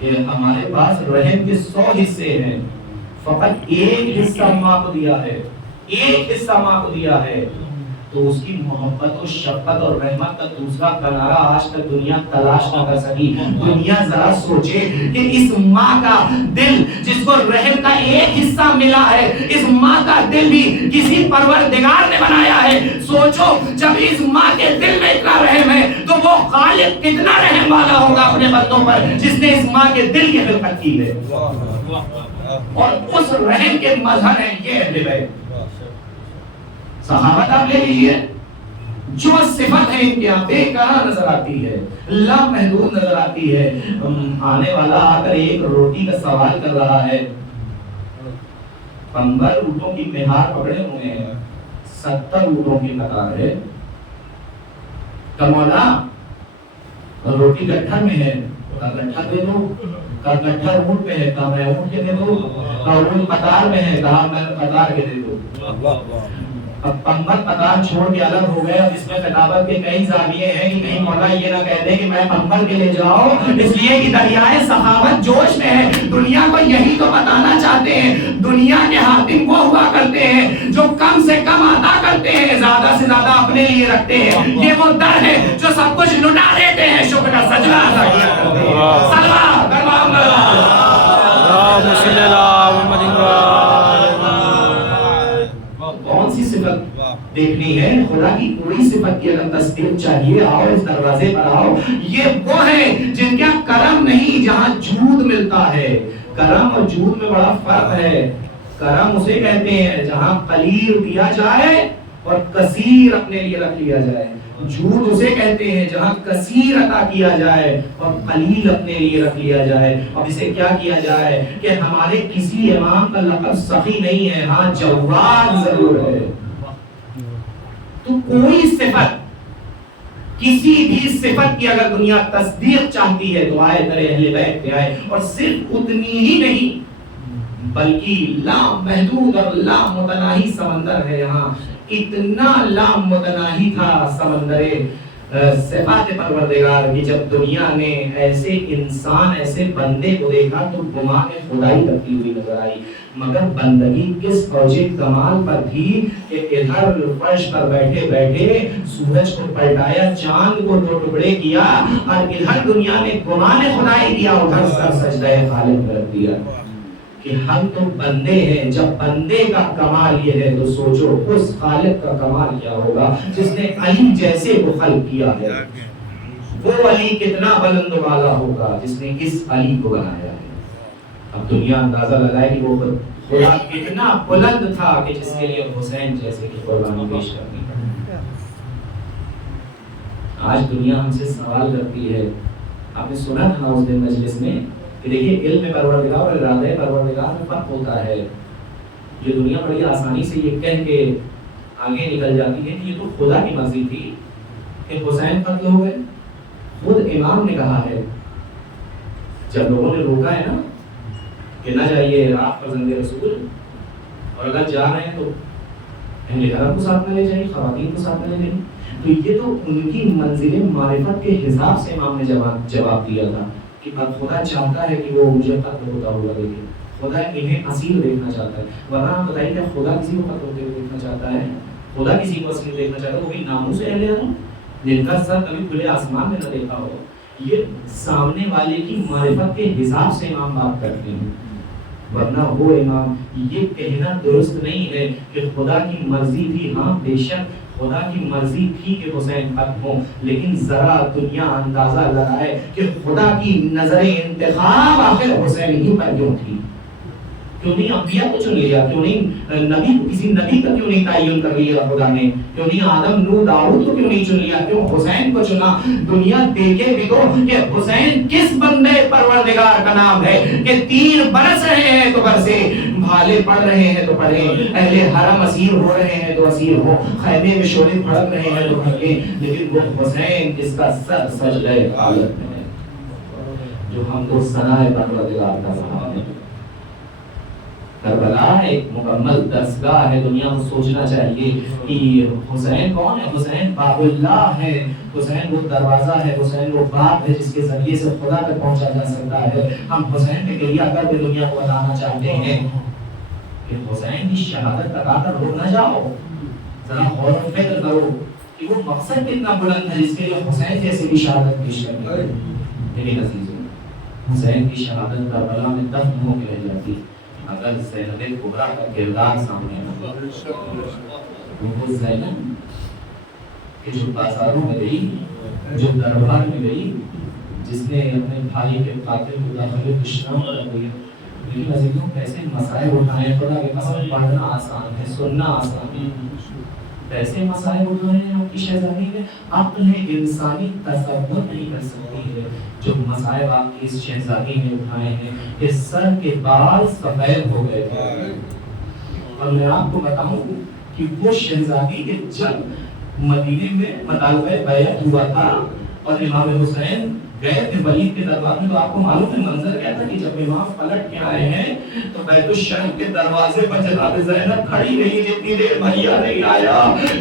کہ ہمارے پاس رحم کے 100 حصے ہیں، فقط ایک حصہ ماں کو دیا ہے. ایک حصہ ماں کو دیا ہے تو اس کی محبت و شفقت اور رحمت کا دوسرا کنارہ آج تک دنیا تلاش نہ کر سکی. دنیا ذرا سوچے کہ اس ماں کا دل جس کو رحم کا ایک حصہ ملا ہے, اس ماں کا دل بھی کسی پروردگار نے بنایا ہے. سوچو جب اس ماں کے دل میں اتنا رحم ہے تو وہ خالق کتنا رحم والا ہوگا اپنے بندوں پر جس نے اس ماں کے دل کی خلقت کی ہے. اور اس رحم کے مظہر ہیں یہ اہل بیت. صحابت آپ لے لیجئے, جو صفت ہے ان کے یہاں بے قرار نظر آتی ہے, لامحدود نظر آتی ہے. آنے والا آ کر ایک روٹی کا سوال کر رہا ہے, 15 اونٹوں کی مہار پکڑے ہوئے ہیں, 70 اونٹوں کی قطار ہے. مولا روٹی گٹھر میں ہے, گٹھر دے دو. گٹھر اونٹ پہ ہے, کہا میں اونٹ کے دے دو. اونٹ قطار میں ہے, کہا میں قطار کے دے دو. اب پنبل قطار چھوڑ کے الگ ہو گئے. اب اس میں خطابت کے کئی زاویے ہیں کہ کہیں مولا یہ نہ کہہ دے کہ میں پنبل کے لے جاؤ, اس لیے کہ دریائے سخاوت جوش میں ہے. دنیا کو یہی تو بتانا چاہتے ہیں. دنیا کے حاکم وہ ہوا کرتے ہیں جو کم سے کم عطا کرتے ہیں, زیادہ سے زیادہ اپنے لیے رکھتے ہیں. یہ وہ در ہے جو سب کچھ لٹا دیتے ہیں, شکر کا سجدہ ادا کیا کرتے ہیں. سلام کرواؤں کون سی صفت دیکھنی ہے؟ خدا کی کوئی صفت کی اگر تصدیق چاہیے, آؤ اس دروازے پر آؤ. یہ وہ ہیں جن کا کرم نہیں جہاں جود ملتا ہے. کرم اور جود میں بڑا فرق ہے. کرم اسے کہتے ہیں جہاں قلیل دیا جائے اور کثیر اپنے لیے رکھ لیا جائے. جود اسے کہتے ہیں جہاں کثیر عطا کیا جائے اور قلیل اپنے لیے رکھ لیا جائے. اب اسے کیا کیا جائے کہ ہمارے کسی امام کا لقب سخی نہیں ہے, ہاں جواد ضرور ہے. تو کوئی صفت, کسی بھی صفت کی اگر دنیا تصدیق چاہتی ہے تو آئے در اہل بیت پہ آئے. اور صرف اتنی ہی نہیں بلکہ لامحدود اور لامتناہی سمندر ہے یہاں. اتنا لامتناہی تھا سمندر صفات پروردگار کی جب دنیا نے ایسے انسان, ایسے بندے کو دیکھا تو گمان خدائی کرتی ہوئی نظر آئی. مگر بندگی کس اوجِ کمال پر تھی کہ ادھر فرش پر بیٹھے بیٹھے سورج کو پلٹایا, چاند کو 2 ٹکڑے کیا, اور ادھر دنیا نے گمان خدائی کیا, ادھر سر سجدہ خالق کر دیا. کہ ہم تو بندے ہیں. جب بندے کا کمال یہ ہے تو سوچو اس خالق کا کمال کیا ہوگا جس نے علی جیسے کو خلق کیا ہے. وہ علی کتنا بلند والا ہوگا جس نے اس علی کو بنایا ہے. اب دنیا اندازہ لگائے کہ وہ خدا کتنا بلند تھا کہ جس کے لیے حسین جیسے کی قربانی پیش کرنی. آج دنیا ہم سے سوال کرتی ہے, آپ نے سنا تھا اس دن مجلس میں کہ دیکھیے علم پروردگار اور ارادہ پروردگار میں فرق ہوتا ہے. جو دنیا بڑی آسانی سے یہ کہہ کے آگے نکل جاتی ہے کہ یہ تو خدا کی مرضی تھی کہ حسین قتل ہو گئے. خود امام نے کہا ہے جب لوگوں نے روکا ہے نا کہ نہ جائیے آپ فرزند رسول, اور اگر جا رہے ہیں تو اہل حرم کو ساتھ میں لے جائیں, خواتین کو ساتھ میں لے جائیں. تو یہ تو ان کی منزل معرفت کے حساب سے امام نے جواب دیا تھا کہ خدا چاہتا ہے کہ وہ مجھے قتل ہوتا ہوا دیکھے. خدا انہیں اسیر دیکھنا چاہتا ہے. ورنہ آپ بتائیے کہ خدا کسی کو قتل ہوتے ہوئے دیکھنا چاہتا ہے؟ خدا کسی کو اسیر دیکھنا چاہتا ہے وہ بھی ناموس اہل حرم جن کا سر کبھی کھلے آسمان میں نہ دیکھا ہو. یہ سامنے والے کی معرفت کے حساب سے امام بات کرتے ہیں. ورنہ وہ امام یہ کہنا درست نہیں ہے کہ خدا کی مرضی تھی. ہاں بے شک خدا کی مرضی تھی کہ حسین قتل ہوں, لیکن ذرا دنیا اندازہ لگائے کہ خدا کی نظر انتخاب آخر حسین ہی پر کیوں تھی. کیوں نہیں انبیاء کو چن لیا؟ کیوں نہیں نبی کو, کسی نبی کا کیوں نہیں تعین کر لیا خدا نے؟ کیوں نہیں آدم نوح داؤد کو کیوں نہیں چن لیا؟ کیوں حسین کو چنا؟ دنیا دیکھے بھی تو کہ حسین کس بندے پروردگار کا نام ہے کہ تیر برس رہے ہیں تو برسے, بھالے پڑ رہے ہیں تو پڑھے, اہل حرم اسیر ہو رہے ہیں تو اسیر ہو, خیمے میں شعلے بھڑک رہے ہیں تو بھڑکے, لیکن وہ حسین جس کا سر سجدہ خالق ہے, جو ہم کو ثنائے پروردگار کر رہا ہے. کربلا ایک مکمل دستگاہ ہے. دنیا کو سوچنا چاہیے کہ حسین کون ہے؟ حسین باب اللہ ہے, حسین وہ دروازہ ہے, حسین وہ باب ہے جس کے ذریعے سے خدا تک پہنچا جا سکتا ہے. ہم حسین کے لیے اگر بھی دنیا کو بتانا چاہتے ہیں کہ کہ حسین کی شہادت تکا کر رک نہ جاؤ، ذرا غور و فکر کرو کہ وہ مقصد کتنا بلند ہے جس کے لیے حسین جیسے کی شہادت پیش کرنی ہے۔ لیکن عزیزوں، حسین کی شہادت کربلا میں دفن ہو کے رہ جاتی اگر زینب کبریٰ کا کردار سامنے آتا۔ وہ زینب کہ جو بازاروں میں گئی، جو دربار میں گئی، جس نے اپنے بھائی کے قاتل کو داخل دشمن کر دیا۔ لیکن عزیزوں کیسے مسائل اٹھائے، خدا کے قسم پڑھنا آسان ہے، سننا آسان ہے، کیسے مسائل اٹھائے ہیں آپ کی شہزادی نے، عقل انسانی تصور نہیں کر سکتی ہے جو مسائل آپ کی اس شہزادی نے اٹھائے ہیں کہ سر کے بال سفید ہو گئے تھے۔ اور میں آپ کو بتاؤں کہ وہ شہزادی کے جب مدینے میں مطالبہ بیعت ہوا تھا اور امام حسین گئے تھے ولید کے دربار میں، تو آپ کو معلوم ہے منظر کیا تھا کہ جب امام پلٹ کے آئے ہیں تو بیت الشرف کے دروازے پر جناب زینب کھڑی رہی جتنی دیر بھیا نہیں آیا،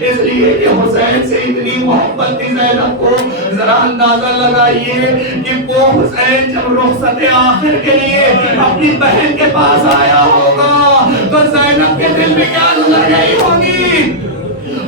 اس لیے کہ حسین سے اتنی محبت تھی زینب کو۔ ذرا اندازہ لگائیے کہ وہ حسین جب رخصت آخر کے لیے اپنی بہن کے پاس آیا ہوگا تو زینب کے دل میں کیا گزر گئی ہوگی؟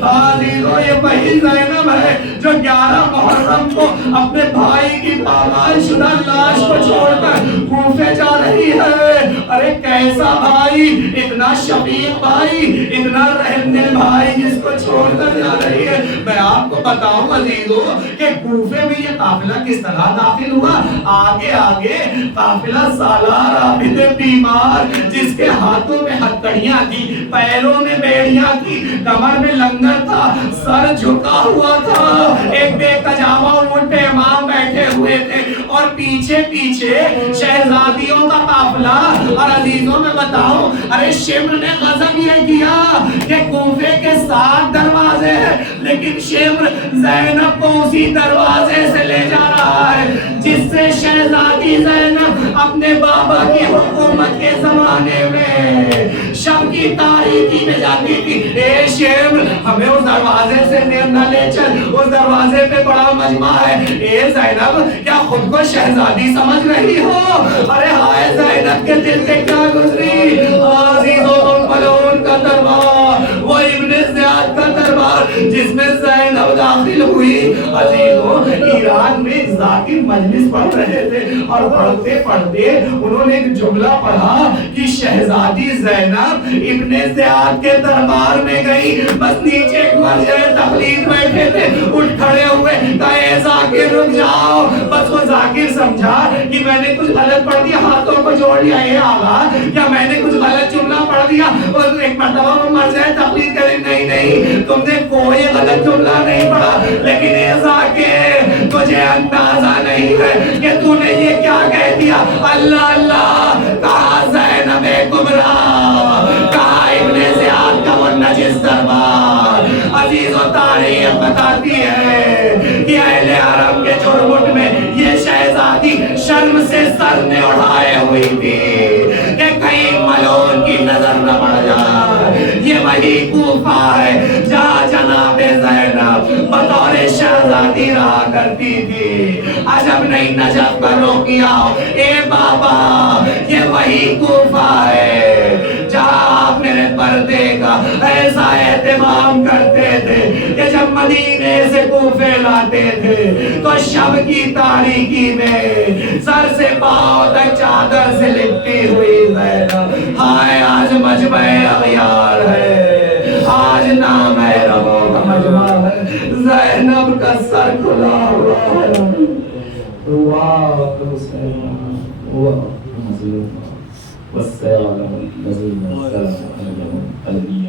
عزیزو یہ وہی زینب ہے جو 11 محرم کو اپنے بھائی کی پامال شدہ لاش کو چھوڑ کر کوفے جا رہی ہے۔ ارے کیسا بھائی، اتنا شفیق بھائی، اتنا رحم دل بھائی جس کو چھوڑ کر جا رہی ہے۔ میں آپ کو بتاؤں عزیزو کہ کوفے میں یہ قافلہ کس طرح داخل ہوا۔ آگے آگے قافلہ سالار عابد بیمار جس کے ہاتھوں میں ہتھکڑیاں تھی، پیروں میں بیڑیاں تھی، کمر میں لنگر تھا، سر جھکا ہوا تھا، ایک بے کجاوا اونٹ پہ امام بیٹھے ہوئے تھے اور پیچھے پیچھے شہزادیوں کا قافلہ۔ اور عزیزوں میں بتاؤں، ارے شمر نے غضب یہ کیا کہ کوفے کے 7 دروازے ہیں لیکن شمر زینب کو اسی دروازے سے لے جا رہا ہے جس سے شہزادی زینب اپنے بابا کی حکومت کے زمانے میں شب کی تاریکی میں جاتی تھی۔ اے شمر ہمیں اس دروازے سے نہ لے چل، اس دروازے پہ بڑا مجمع ہے۔ اے زینب کیا خود کو شہزادی سمجھ رہی ہو؟ ارے ہائے زینب کے دل پہ کیا گزری۔ عزیزوں ملعون کا دربار، وہ ابن زیاد کا دربار جس میں زینب داخل ہوئی۔ عزیزوں ایران میں ذاکر مجلس پڑھ رہے تھے اور پڑھتے پڑھتے انہوں نے ایک جملہ پڑھا کہ شہزادی زینب ابن زیاد کے دربار میں گئی۔ بس نیچے ایک مرجع تقلید بیٹھے تھے، اٹھ کھڑے ہوئے، کہا اے ذاکر رک جاؤ۔ بس وہ ذاکر سمجھا کہ میں نے کچھ غلط پڑھ دیا، ہاتھوں کو جوڑ لیا، اے آقا کیا میں نے کچھ غلط جملہ پڑھ دیا؟ اور ایک مرتبہ وہ مرجع تقلید کرے، نہیں نہیں تم نے کوئی غلط جملہ نہیں پڑھا، لیکن اے ذاکر تجھے اندازہ نہیں ہے کہ تو نے یہ کیا کہہ دیا۔ اللہ اللہ، کہا زینب کبریٰ، کہا ابن زیاد کا وہ نجس دربار۔ عزیز و تاریخ بتاتی ہے کہ اہل حرم کے جرمٹ میں یہ شہزادی شرم سے سر نے اڑھائے ہوئی تھی کہ کہیں ملعون کی نظر نہ پڑ جائے۔ یہ وہی کوفہ ہے جہاں جناب زینب بطور شہزادی رہا کرتی تھی۔ عجب نہیں نجف کا روکیا ہو اے بابا، یہ وہی کوفہ ہے جہاں آپ میرے پردے کا ایسا اہتمام کرتے تھے کہ جب مدینے سے کوفے لاتے تھے تو شب کی تاریکی میں سر سے پاؤں تک چادر سے لپٹی ہوئی زینب، ہائے آج مجمع اغیار ہے، آج نام ہے ربوں کا مجمع ہے، زینب کا سر کھلا ہوا ہے۔ واہ حسین واہ مظلوم والسلام الذين سلموا قلبي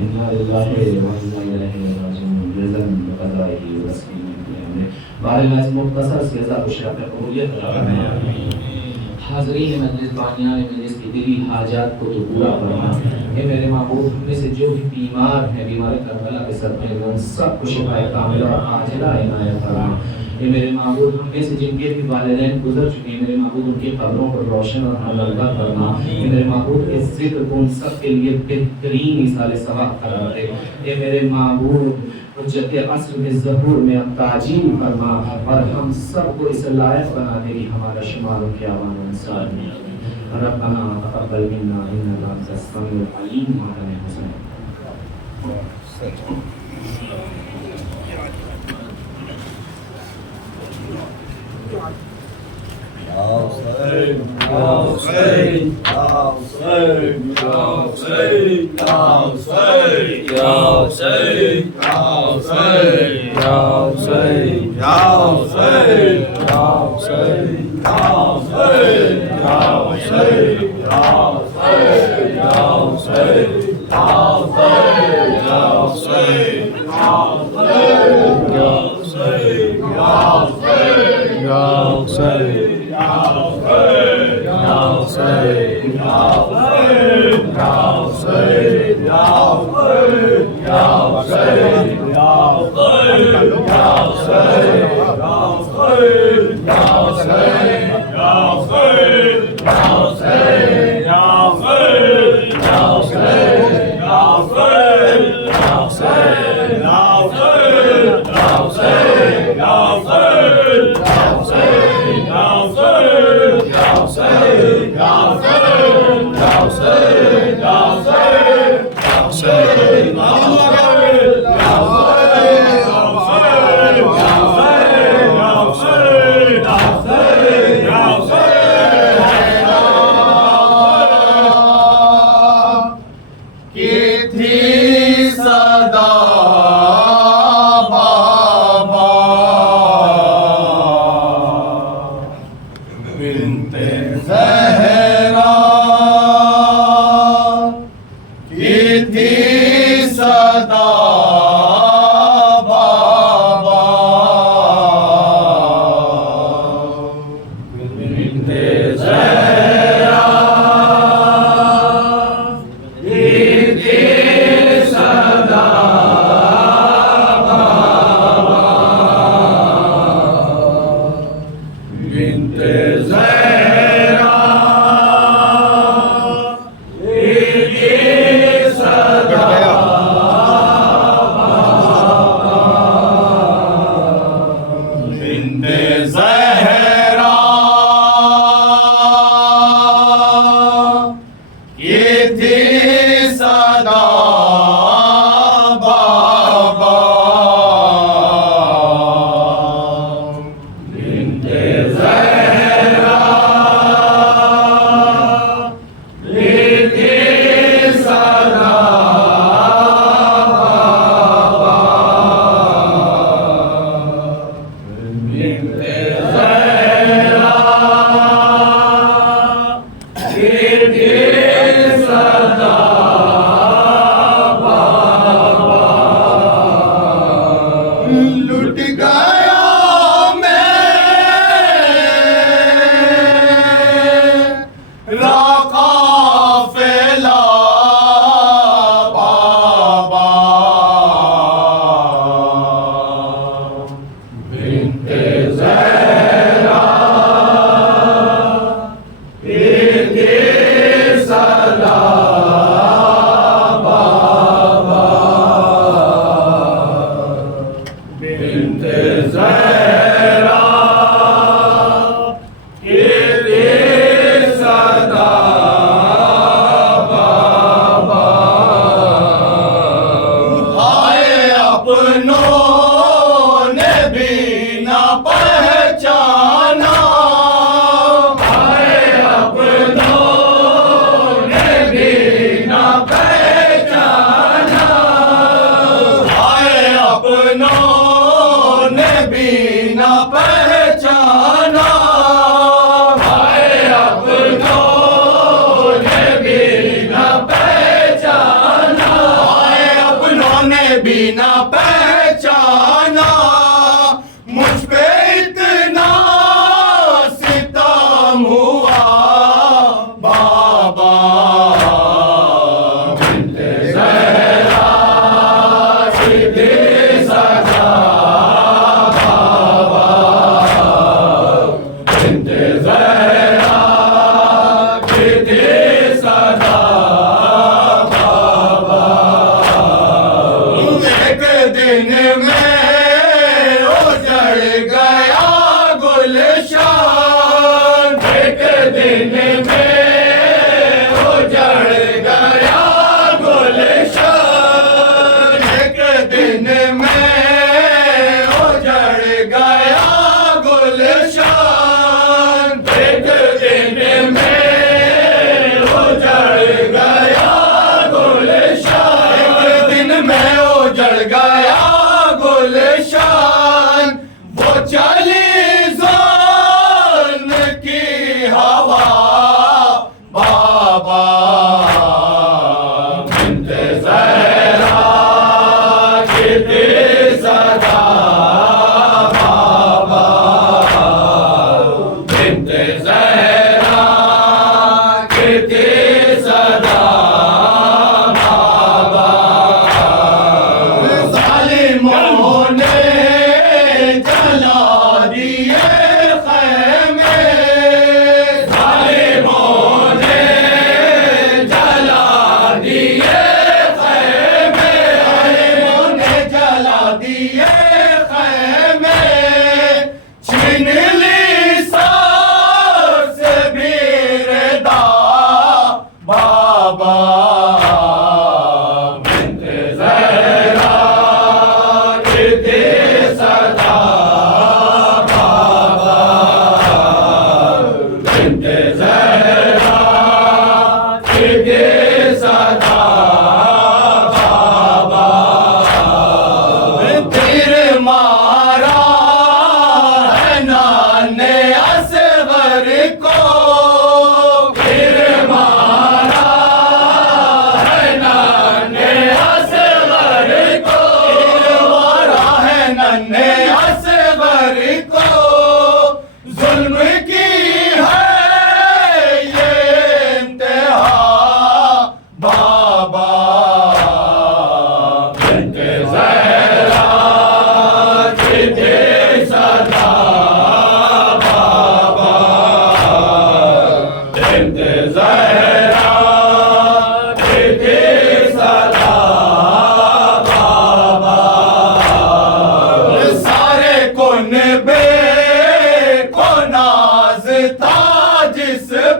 إنا لله وإنا إليه راجعون رضا بقضائه وتسليما بارے میں مختصر سے ذات شرف قبولیت حاضرین مجلس بانیان مجلس کی دلی حاجات کو تو پورا فرما۔ اے میرے معبود ہم میں سے جو بھی بیمار ہیں، بیمار کربلا کے صدقے میں ان سب کو شفا کاملہ اور عاجلہ عنایت فرما۔ اے میرے معبود ہم میں سے جن کے بھی والدین گزر چکے ہیں، میرے معبود ان کی قبروں پر روشن اور حلقہ فرما۔ اے میرے معبود اس ذکر کو ان سب کے لیے بہترین ایصال ثواب قرار دے۔ اے میرے معبود حجت عصر میں ظہور میں اب تعجیل فرما اور ہم سب کو اس لائق بنا دے کہ ہمارا شمار و کیوان انسان ربنا تقبل منا انك انت السميع العليم وعلى حسن Zehra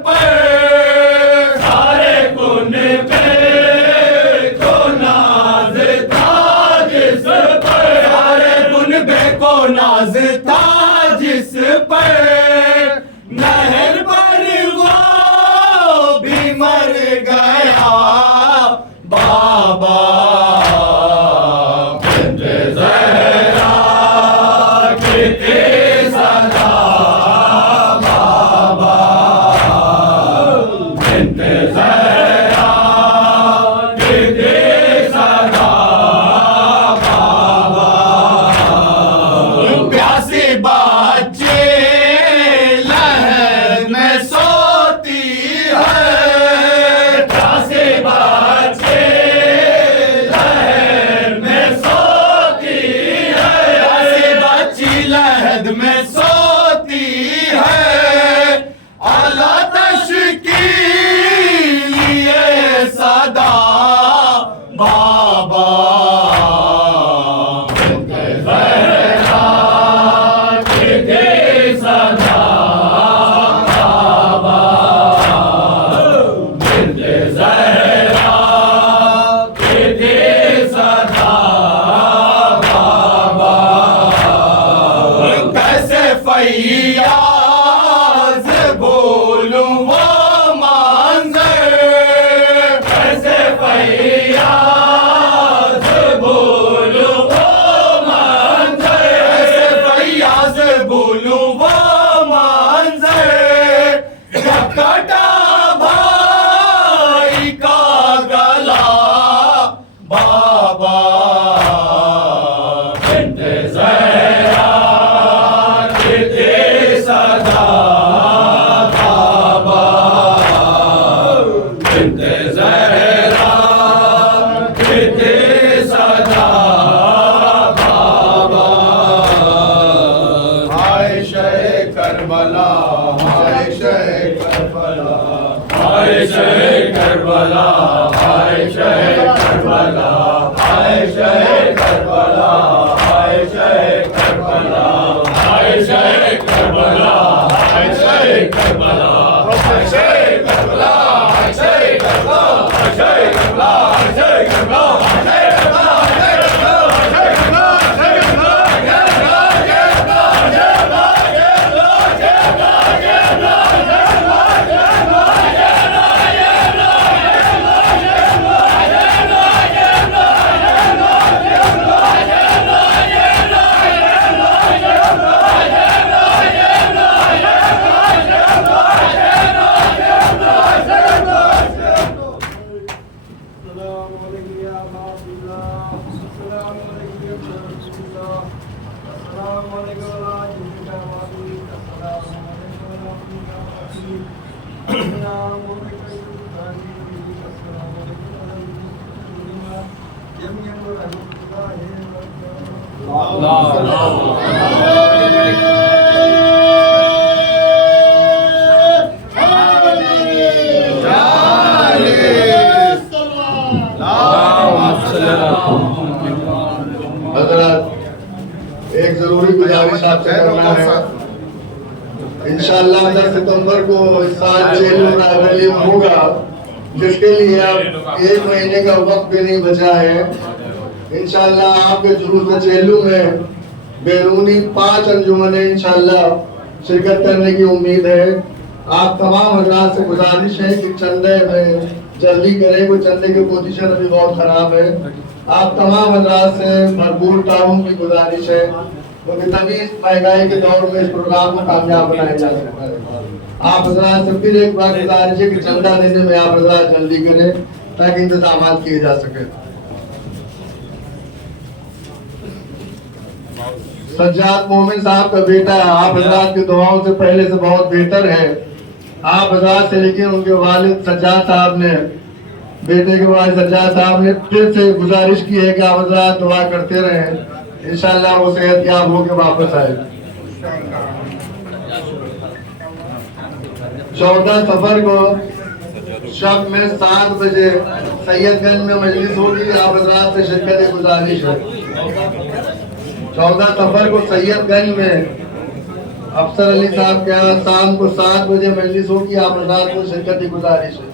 پر سارے کن پہ کو ناز تھا جس پر سارے کن پہ کو ناز تھا جس پر نہر پر وہ بھی مر گیا بابا بنت زہرا کی تھی صدا بابا بنت زہرا کی تھی صدا بابا پیاسی بچے لہر میں سوتی ہے پیاسی بچے لہر میں سوتی ہے پیاسی بچی لہر میں سوتی ہے آلاتش کی لیے صدا بابا بنت زہرا کی تھی صدا بابا بنت زہرا کی تھی صدا بابا کیسے فیاض بولوں وہ منظر کیسے فیاض بولوں وہ منظر کیسے فیاض بولوں وہ منظر جب کٹا بھائی کا گلا بابا بنت زہرا کی تھی صدا بابا بنت زہرا کی تھی صدا بابا عائشہ کربلا عائشہ کربلا عائشہ کربلا عائشہ کربلا عائشہ کربلا عائشہ کربلا عائشہ کربلا عائشہ کربلا عائشہ کربلا عائشہ کربلا عائشہ کربلا عائشہ کربلا حضرات ایک ضروری گزارش آپ سے کرنا ہے انشاءاللہ 10 ستمبر کو اس سال چیلو رائبریلی ہوگا جس کے لیے اب 1 مہینے کا وقت بھی نہیں بچا ہے انشاءاللہ آپ کے جلوس چیلو میں بیرونی 5 انجمنیں انشاءاللہ شرکت کرنے کی امید ہے آپ تمام حضرات سے گزارش ہے کہ چندے میں جلدی کریں کوئی چندے کی پوزیشن ابھی بہت خراب ہے آپ تمام حضرات سے بھرپور تعاون کی گزارش ہے کیونکہ تبھی اس مہنگائی کے دور میں اس پروگرام کو کامیاب بنایا جا سکتا ہے آپ حضرات سے پھر ایک بار گزارش ہے کہ چندہ دینے میں آپ حضرات جلدی کریں تاکہ انتظامات کیے جا سکے سجاد مومن صاحب کا بیٹا آپ حضرات کی دعاؤں سے پہلے سے بہت بہتر ہے آپ حضرات سے لیکن ان کے والد سجاد صاحب نے بیٹے کے والد سجاد صاحب نے پھر سے گزارش کی ہے کہ آپ حضرات دعا کرتے رہیں انشاءاللہ وہ صحت یاب ہو کے واپس آئے 14 صفر کو شب میں 7 بجے سید گنج میں مجلس ہوگی آپ حضرات سے شرکت گزارش ہے 14 صفر کو سید گنج میں افسر علی صاحب کے یہاں شام کو 7 بجے مجلس ہوگی، آپ حضرات کو شرکت کی گزارش ہے.